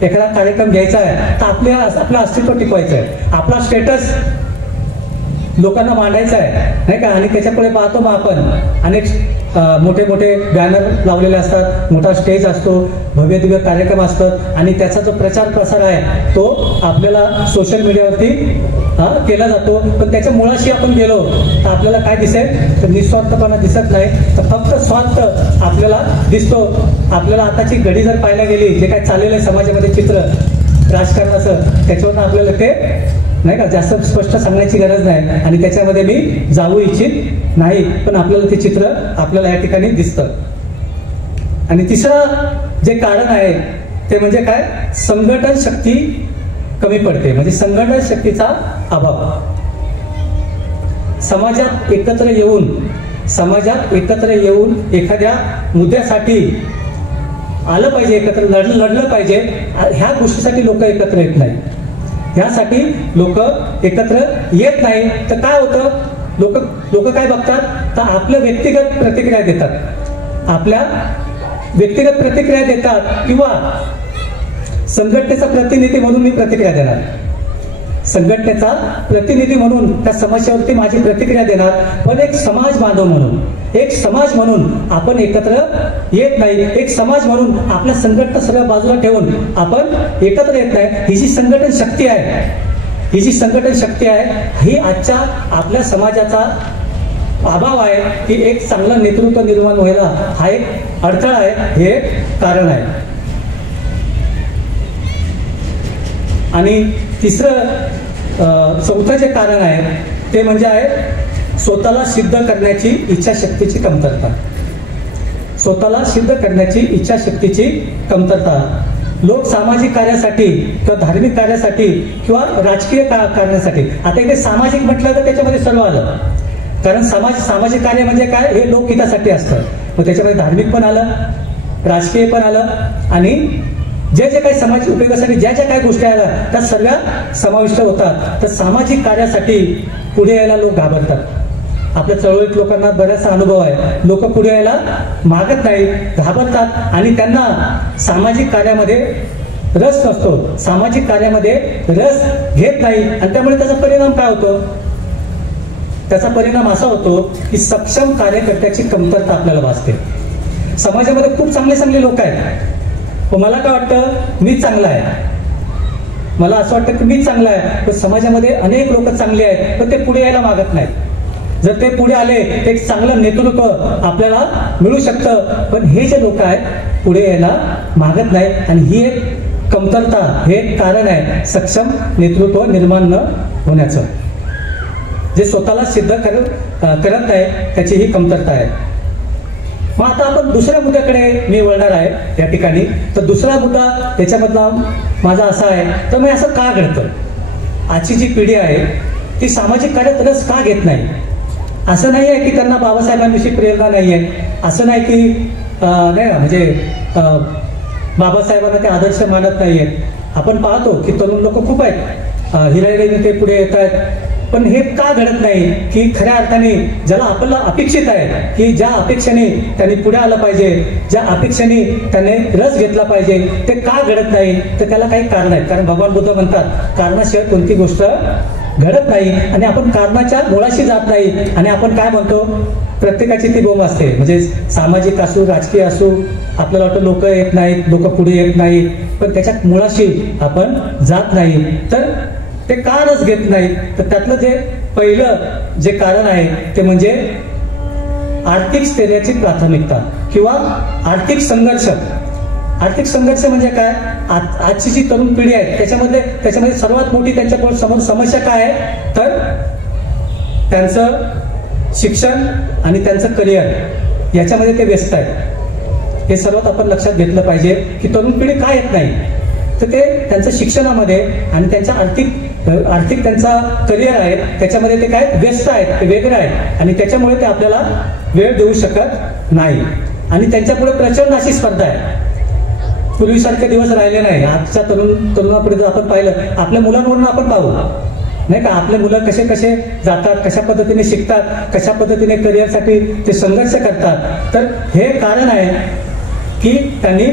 एखादा कार्यक्रम घ्यायचा आहे तर आपलं अस्तित्व टिकवायचं आहे, आपला स्टेटस लोकांना मांडायचा आहे, नाही का? आणि त्याच्यापुढे पाहतो मग आपण अनेक मोठे मोठे बॅनर लावलेले असतात, मोठा स्टेज असतो, भव्य दिव्य कार्यक्रम असतात आणि त्याचा जो प्रचार प्रसार आहे तो आपल्याला सोशल मीडियावरती केला जातो. पण त्याच्या मुळाशी आपण गेलो तर आपल्याला काय दिसेल? तर निस्वार्थपणा दिसत नाही, तर फक्त स्वार्थ आपल्याला दिसतो. आपल्याला आताची घडी जर पाहायला गेली, जे काय चाललेलं आहे समाजामध्ये चित्र राजकारणाचं, त्याच्यावरून आपल्याला ते नाही का जास्त स्पष्ट सांगण्याची गरज नाही आणि त्याच्यामध्ये मी जाऊ इच्छित नाही, पण आपल्याला ते चित्र आपल्याला या ठिकाणी दिसतं. आणि तिसरं जे कारण आहे ते म्हणजे काय? संघटन शक्ती कमी पडते, म्हणजे संघटन शक्तीचा अभाव. समाजात एकत्र येऊन एखाद्या मुद्द्यासाठी आलं पाहिजे, एकत्र लढलं पाहिजे, ह्या गोष्टीसाठी लोक एकत्र येत नाही. ह्यासाठी लोक एकत्र येत नाही तर काय होतं? लोक काय बघतात? तर आपल्या व्यक्तिगत प्रतिक्रिया देतात, किंवा संघटनेचा प्रतिनिधी म्हणून मी प्रतिक्रिया देणार, संघटनेचा प्रतिनिधी म्हणून त्या समस्येवरती माझी प्रतिक्रिया देणार. पण एक समाज म्हणून आपण एकत्र येत नाही. एक समाज म्हणून आपल्या संघटना सगळ्या बाजूला ठेवून आपण एकत्र येत नाही. ही जी संघटन शक्ती आहे ही आजच्या आपल्या समाजाचा अभाव आहे, की एक चांगलं नेतृत्व निर्माण व्हायला हा एक अडथळा आहे, हे एक कारण आहे. आणि चौथं जे कारण आहे ते म्हणजे आहे स्वतःला सिद्ध करण्याची इच्छाशक्तीची कमतरता. लोक सामाजिक कार्यासाठी किंवा धार्मिक कार्यासाठी किंवा राजकीय कारणासाठी, आता इथे सामाजिक म्हटलं तर त्याच्यामध्ये सर्व आलं, कारण सामाजिक कार्य म्हणजे काय? हे लोकहितासाठी असतं. मग त्याच्यामध्ये धार्मिक पण आलं, राजकीय पण आलं, आणि जे काही समाज उपयोगासाठी ज्या काही गोष्टी आल्या त्या सर्व समाविष्ट होतात. तर सामाजिक कार्यासाठी पुढे यायला लोक घाबरतात. आपल्या चळवळीत लोकांना बराचसा अनुभव आहे. लोक पुढे यायला मागत नाही, घाबरतात आणि त्यांना सामाजिक कार्यामध्ये रस नसतो, सामाजिक कार्यामध्ये रस घेत नाही. आणि त्यामुळे त्याचा परिणाम काय होतो? त्याचा परिणाम असा होतो की सक्षम कार्यकर्त्याची कमतरता आपल्याला भासते. समाजामध्ये खूप चांगले लोक आहेत, पण मला काय वाटतं? मीच चांगला आहे, मला असं वाटतं की मीच चांगला आहे. पण समाजामध्ये अनेक लोक चांगले आहेत, पण ते पुढे यायला मागत नाहीत. जर ते पुढे आले तर एक चांगलं नेतृत्व आपल्याला मिळू शकतं, पण हे जे लोक आहेत पुढे यायला मागत नाही. आणि ही एक कमतरता, हे एक कारण आहे सक्षम नेतृत्व निर्माण न होण्याचं. जे स्वतःला सिद्ध करत नाही त्याची ही कमतरता आहे. मग आता आपण दुसऱ्या मुद्द्याकडे मी वळणार आहे या ठिकाणी. तर दुसरा मुद्दा त्याच्यामधला माझा असा आहे, तर मग असं का घडतं? आजची जी पिढी आहे ती सामाजिक कार्यात रस का घेत नाही? असं नाही आहे की त्यांना बाबासाहेबांविषयी प्रेरणा नाही आहे, असं नाही की नाही म्हणजे बाबासाहेबांना ते आदर्श मानत नाही आहेत. आपण पाहतो की तरुण लोक खूप आहेत, हिराहिराने ते पुढे येत आहेत. पण हे का घडत नाही की खऱ्या अर्थाने ज्याला आपल्याला अपेक्षित आहे की ज्या अपेक्षेने त्यांनी पुढे आलं पाहिजे, ज्या अपेक्षेने त्याने रस घेतला पाहिजे, ते का घडत नाही? तर त्याला काही कारण आहेत. कारण भगवान बुद्ध म्हणतात कारणाशिवाय कोणती गोष्ट घडत नाही आणि आपण कारणाच्या मुळाशी जात नाही आणि आपण काय म्हणतो, प्रत्येकाची ती बोंब असते, म्हणजे सामाजिक असो राजकीय असो, आपल्याला वाटतं लोक येत नाहीत, लोक पुढे येत नाही, पण त्याच्या मुळाशी आपण जात नाही. तर ते का रस घेत नाही, तर त्यातलं जे पहिलं जे कारण आहे ते म्हणजे आर्थिक स्थैर्याची प्राथमिकता किंवा आर्थिक संघर्ष. आर्थिक संघर्ष म्हणजे काय, आजची जी तरुण पिढी आहे त्याच्यामध्ये सर्वात मोठी त्यांच्या समोर समस्या काय आहे, तर त्यांचं शिक्षण आणि त्यांचं करिअर याच्यामध्ये ते व्यस्त आहेत. हे सर्वात आपण लक्षात घेतलं पाहिजे की तरुण पिढी काय येत नाही, तर ते त्यांचं शिक्षणामध्ये आणि त्यांच्या आर्थिक त्यांचा करिअर आहे त्याच्यामध्ये ते काय व्यस्त आहेत, ते वेगळे आहेत आणि त्याच्यामुळे ते आपल्याला वेळ देऊ शकत नाही. आणि त्यांच्यापुढे प्रचंड अशी स्पर्धा आहे. पूर्वीसारखे दिवस राहिले नाही. आजच्या तरुणापुढे आपण पाहिलं, आपल्या मुलांवरून आपण पाहू नाही का, आपले मुलं कसे कसे जातात, कशा पद्धतीने शिकतात, कशा पद्धतीने करिअरसाठी ते संघर्ष करतात. तर हे कारण आहे की त्यांनी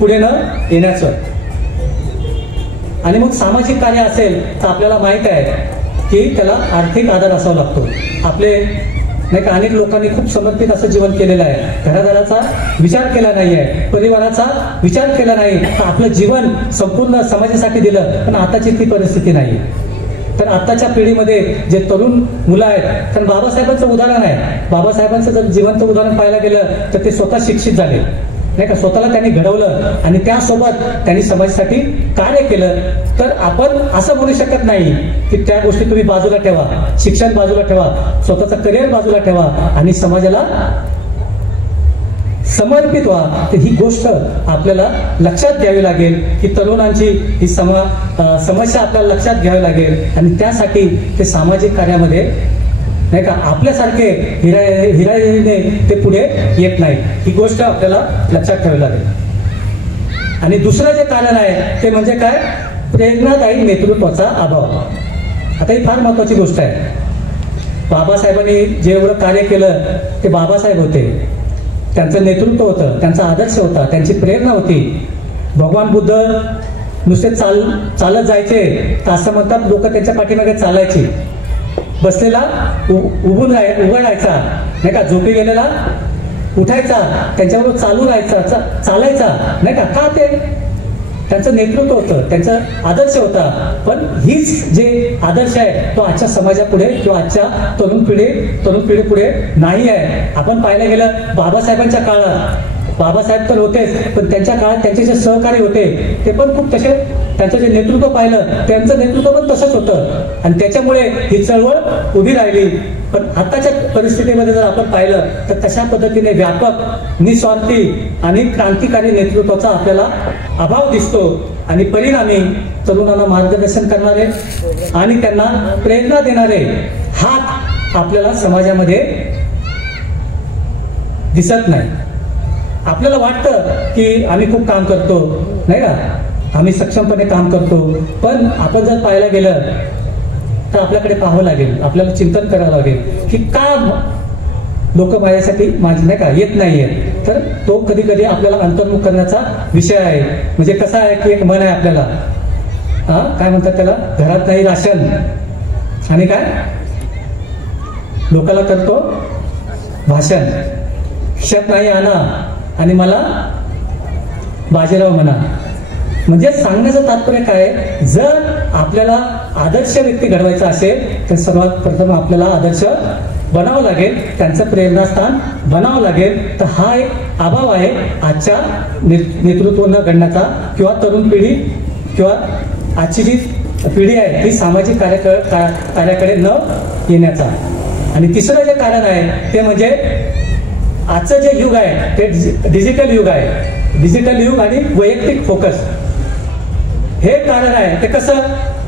पुढे न येण्याचं. आणि मग सामाजिक कार्य असेल तर आपल्याला माहित आहे की त्याला आर्थिक आधार असावा लागतो. आपले नाही का अनेक लोकांनी खूप समर्पित असं जीवन केलेलं आहे, घरादाराचा विचार केला नाही आहे, परिवाराचा विचार केला नाही, तर आपलं जीवन संपूर्ण समाजासाठी दिलं. पण आताची ती परिस्थिती नाही. तर आताच्या पिढीमध्ये जे तरुण मुलं आहेत, कारण बाबासाहेबांचं उदाहरण आहे, बाबासाहेबांचं जर जिवंत उदाहरण पाहायला गेलं तर ते स्वतः शिक्षित झाले नाही का, स्वतःला त्यांनी घडवलं आणि त्यासोबत त्यांनी समाजासाठी कार्य केलं. तर आपण असं म्हणू शकत नाही की त्या गोष्टी तुम्ही बाजूला ठेवा, शिक्षण बाजूला ठेवा, स्वतःचं करिअर बाजूला ठेवा आणि समाजाला समर्पित व्हा. तर ही गोष्ट आपल्याला लक्षात घ्यावी लागेल की तरुणांची ही समस्या आपल्याला लक्षात घ्यावी लागेल आणि त्यासाठी ते सामाजिक कार्यामध्ये नाही का आपल्यासारखे हिराहिरीने ते पुढे येत नाही. ही गोष्ट आपल्याला लक्षात ठेवावी लागेल. आणि दुसरं जे कारण आहे ते म्हणजे काय, प्रेरणादायी नेतृत्वाचा अभाव. आता ही फार महत्वाची गोष्ट आहे. बाबासाहेबांनी जे एवढं कार्य केलं ते बाबासाहेब होते, त्यांचं नेतृत्व होतं, त्यांचा आदर्श होता, त्यांची प्रेरणा होती. भगवान बुद्ध नुसते चालत जायचे तर असं म्हणतात लोक त्यांच्या पाठीमागे चालायची. बसलेला उभं राहायचा नाही का, झोपी गेलेला उठायचा, त्यांच्याबरोबर चालू राहायचा, चालायचा नाही का. का ते त्यांचं नेतृत्व होतं, त्यांचा आदर्श होता. पण हीच जे आदर्श आहे तो आजच्या समाजापुढे किंवा आजच्या तरुण पिढी पुढे नाही आहे. आपण पाहायला गेलं बाबासाहेबांच्या काळात, बाबासाहेब तर होतेच पण त्यांच्या काळात त्यांचे जे सहकारी होते ते पण खूप तसे, त्यांचं जे नेतृत्व पाहिलं त्यांचं नेतृत्व पण तसंच होतं आणि त्याच्यामुळे ही चळवळ उभी राहिली. पण आताच्या परिस्थितीमध्ये जर आपण पाहिलं तर तशा पद्धतीने व्यापक, निस्वार्थी आणि क्रांतिकारी नेतृत्वाचा आपल्याला अभाव दिसतो. आणि परिणामी तरुणांना मार्गदर्शन करणारे आणि त्यांना प्रेरणा देणारे हात आपल्याला समाजामध्ये दिसत नाही. आपल्याला वाटतं की आम्ही खूप काम करतो नाही का, आम्ही सक्षमपणे काम करतो, पण आपण जर पाहायला गेलं तर आपल्याकडे पाहावं लागेल, आपल्याला चिंतन करावं लागेल की का लोक माझ्यासाठी नाही का येत नाहीये. तर तो कधी कधी आपल्याला अंतर्मुख करण्याचा विषय आहे. म्हणजे कसा आहे की एक मन आहे आपल्याला, काय म्हणतात त्याला, घरात नाही राशन आणि काय लोकाला करतो भाषण, खिशात नाही आणा आणि मला बाजीराव म्हणा. म्हणजे सांगण्याचं तात्पर्य काय, जर आपल्याला आदर्श व्यक्ती घडवायचा असेल तर सर्वात प्रथम आपल्याला आदर्श बनावं लागेल, त्यांचं प्रेरणास्थान बनावं लागेल. तर हा एक अभाव आहे आजच्या नेतृत्व न घडण्याचा किंवा तरुण पिढी किंवा आजची जी पिढी आहे ही सामाजिक कार्याकडे न येण्याचा. आणि तिसरं जे कारण आहे ते म्हणजे आजचं जे युग आहे ते डिजिटल युग आहे. डिजिटल युग आणि वैयक्तिक फोकस हे कारण आहे. ते कसं,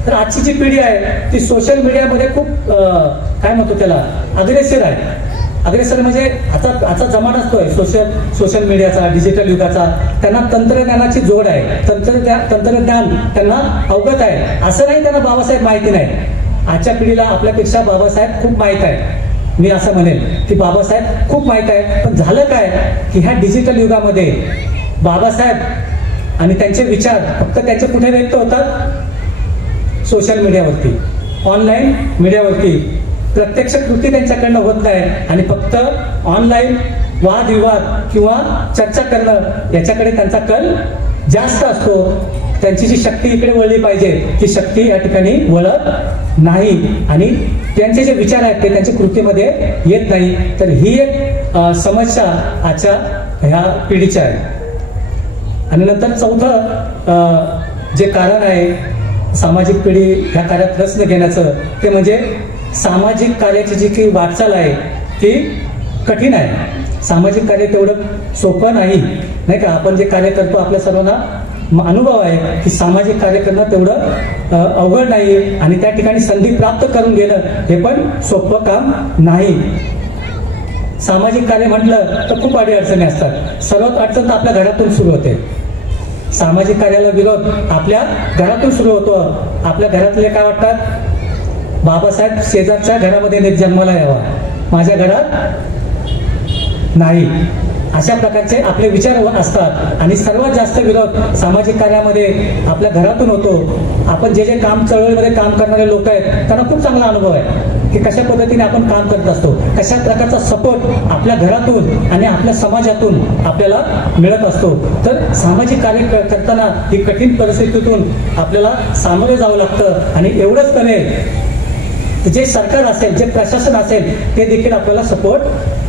तर आजची जी पिढी आहे ती सोशल मीडियामध्ये खूप काय म्हणतो त्याला अग्रेसर आहे. अग्रेसर म्हणजे आजचा जमाना असतोय सोशल मीडियाचा, डिजिटल युगाचा. त्यांना तंत्रज्ञानाची जोड आहे, तंत्रज्ञान त्यांना अवगत आहे. असं नाही त्यांना बाबासाहेब माहिती नाही. आजच्या पिढीला आपल्यापेक्षा बाबासाहेब खूप माहीत आहे. मी असं म्हणेल की बाबासाहेब खूप माहीत आहे. पण झालं काय की ह्या डिजिटल युगामध्ये बाबासाहेब आणि त्यांचे विचार फक्त त्यांचे कुठे व्यक्त होतात, सोशल मीडियावरती. ऑनलाईन मीडियावरती, प्रत्यक्ष कृती त्यांच्याकडनं होत नाही आणि फक्त ऑनलाईन वादविवाद किंवा चर्चा करणं याच्याकडे त्यांचा कल जास्त असतो. त्यांची जी शक्ती इकडे वळली पाहिजे ती शक्ती या ठिकाणी वळत नाही आणि त्यांचे जे विचार आहेत ते त्यांच्या कृतीमध्ये येत नाही. तर ही एक समस्या आजच्या ह्या पिढीच्या आहे. आणि नंतर चौथं जे कारण आहे सामाजिक पिढी ह्या कार्यात रस न घेण्याचं ते म्हणजे सामाजिक कार्याची जी काही वाटचाल आहे ती कठीण आहे. सामाजिक कार्य तेवढं सोपं नाही का. आपण जे कार्य करतो आपल्या सर्वांना अनुभव आहे की सामाजिक कार्य करणं तेवढं अवघड नाही आणि त्या ठिकाणी संधी प्राप्त करून घेणं हे पण सोपं काम नाही. सामाजिक कार्य म्हटलं तर खूप अडचणी असतात. सर्वात अडचण तर आपल्या घरातून सुरू होते. सामाजिक कार्याला विरोध आपल्या घरातून सुरू होतो. आपल्या घरातले काय वाटतात, बाबासाहेब शेजारच्या घरामध्ये जन्माला यावा, माझ्या घरात नाही, अशा प्रकारचे आपले विचार असतात. आणि सर्वात जास्त विरोध सामाजिक कार्यामध्ये आपल्या घरातून होतो. आपण जे काम चळवळीमध्ये काम करणारे लोक आहेत त्यांना खूप चांगला अनुभव आहे की कशा पद्धतीने आपण काम करत असतो, कशा प्रकारचा सपोर्ट आपल्या घरातून आणि आपल्या समाजातून आपल्याला मिळत असतो. तर सामाजिक कार्य करताना ही कठीण परिस्थितीतून आपल्याला सामोरे जावं लागतं. आणि एवढंच नव्हे, जे सरकार असेल, जे प्रशासन असेल ते देखील आपल्याला सपोर्ट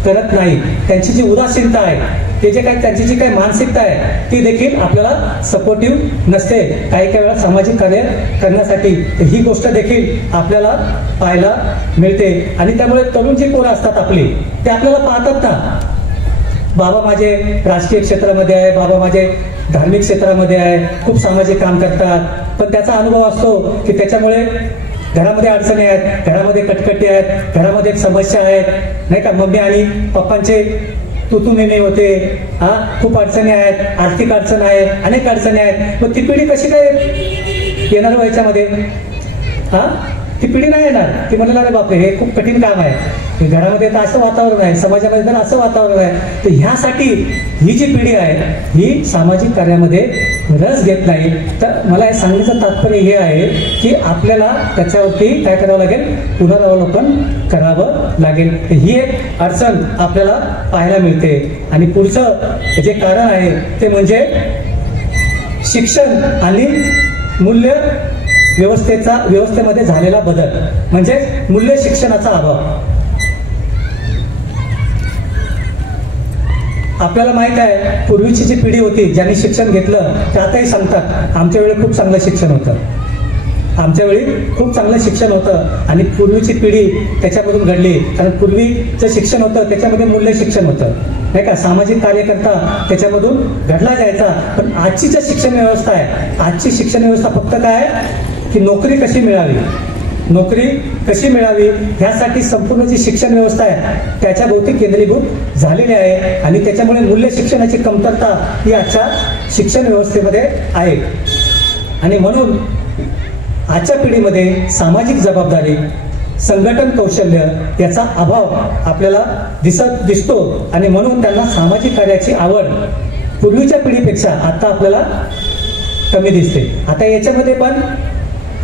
करत नाही. त्यांची जी उदासीनता आहे, ते जे काही त्यांची जी काही मानसिकता आहे ती देखील आपल्याला सपोर्टिव्ह नसते काही काही वेळा सामाजिक कार्य करण्यासाठी. ही गोष्ट देखील आपल्याला पाहायला मिळते. आणि त्यामुळे तरुण जी पोरं असतात आपली ते आपल्याला पाहतात ना, बाबा माझे राजकीय क्षेत्रामध्ये आहे, बाबा माझे धार्मिक क्षेत्रामध्ये आहे, खूप सामाजिक काम करतात. पण त्याचा अनुभव असतो की त्याच्यामुळे घरामध्ये अडचणी आहेत, घरामध्ये कटकटी आहेत, घरामध्ये समस्या आहेत नाही का. मम्मी आणि पप्पांचे तू नेहमी होते, खूप अडचणी आहेत, आर्थिक अडचण आहे, अनेक अडचणी आहेत. मग ती पिढी कशी काय येणार व्हायच्यामध्ये? ती पिढी नाही येणार. ती म्हणणार अरे बापरे हे खूप कठीण काम आहे, घरामध्ये तर असं वातावरण आहे, समाजामध्ये तर असं वातावरण आहे. तर ह्यासाठी ही जी पिढी आहे ही सामाजिक कार्यामध्ये रस घेत नाही. तर मला हे सांगण्याचं तात्पर्य हे आहे की आपल्याला त्याच्यावरती काय करावं लागेल, पुनरावलोकन करावं लागेल. ही एक अडचण आपल्याला पाहायला मिळते. आणि पुढचं जे कारण आहे ते म्हणजे शिक्षण आणि मूल्य व्यवस्थेमध्ये झालेला बदल, म्हणजे मूल्य शिक्षणाचा अभाव. आपल्याला माहित आहे पूर्वीची जी पिढी होती ज्यांनी शिक्षण घेतलं ते आताही सांगतात आमच्या वेळी खूप चांगलं शिक्षण होतं, आमच्या वेळी खूप चांगलं शिक्षण होतं. आणि पूर्वीची पिढी त्याच्यामधून घडली, कारण पूर्वीचं शिक्षण होतं त्याच्यामध्ये मूल्य शिक्षण होतं नाही का, सामाजिक कार्यकर्ता त्याच्यामधून घडला जायचा. पण आजची जी शिक्षण व्यवस्था आहे, आजची शिक्षण व्यवस्था फक्त काय की नोकरी कशी मिळावी, नोकरी कशी मिळावी ह्यासाठी संपूर्ण जी शिक्षण व्यवस्था आहे त्याच्या भोवती केंद्रीभूत झालेली आहे. आणि त्याच्यामुळे मूल्य शिक्षणाची कमतरता ही आजच्या शिक्षण व्यवस्थेमध्ये आहे. आणि म्हणून आजच्या पिढीमध्ये सामाजिक जबाबदारी, संघटन कौशल्य याचा अभाव आपल्याला दिसतो. आणि म्हणून त्यांना सामाजिक कार्याची आवड पूर्वीच्या पिढीपेक्षा आता आपल्याला कमी दिसते. आता याच्यामध्ये पण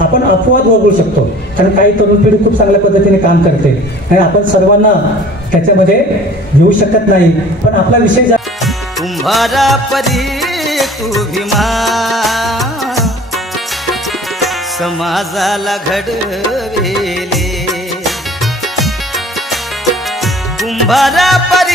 आपण अपवाद वगळू शकतो, कारण काही तरुण पिढी खूप चांगल्या पद्धतीने काम करते आणि आपण सर्वांना त्याच्यामध्ये घेऊ शकत नाही. पण आपला विषय तुम्हारा परी तू भीमा समाजाला घडविले, कुंभारा परी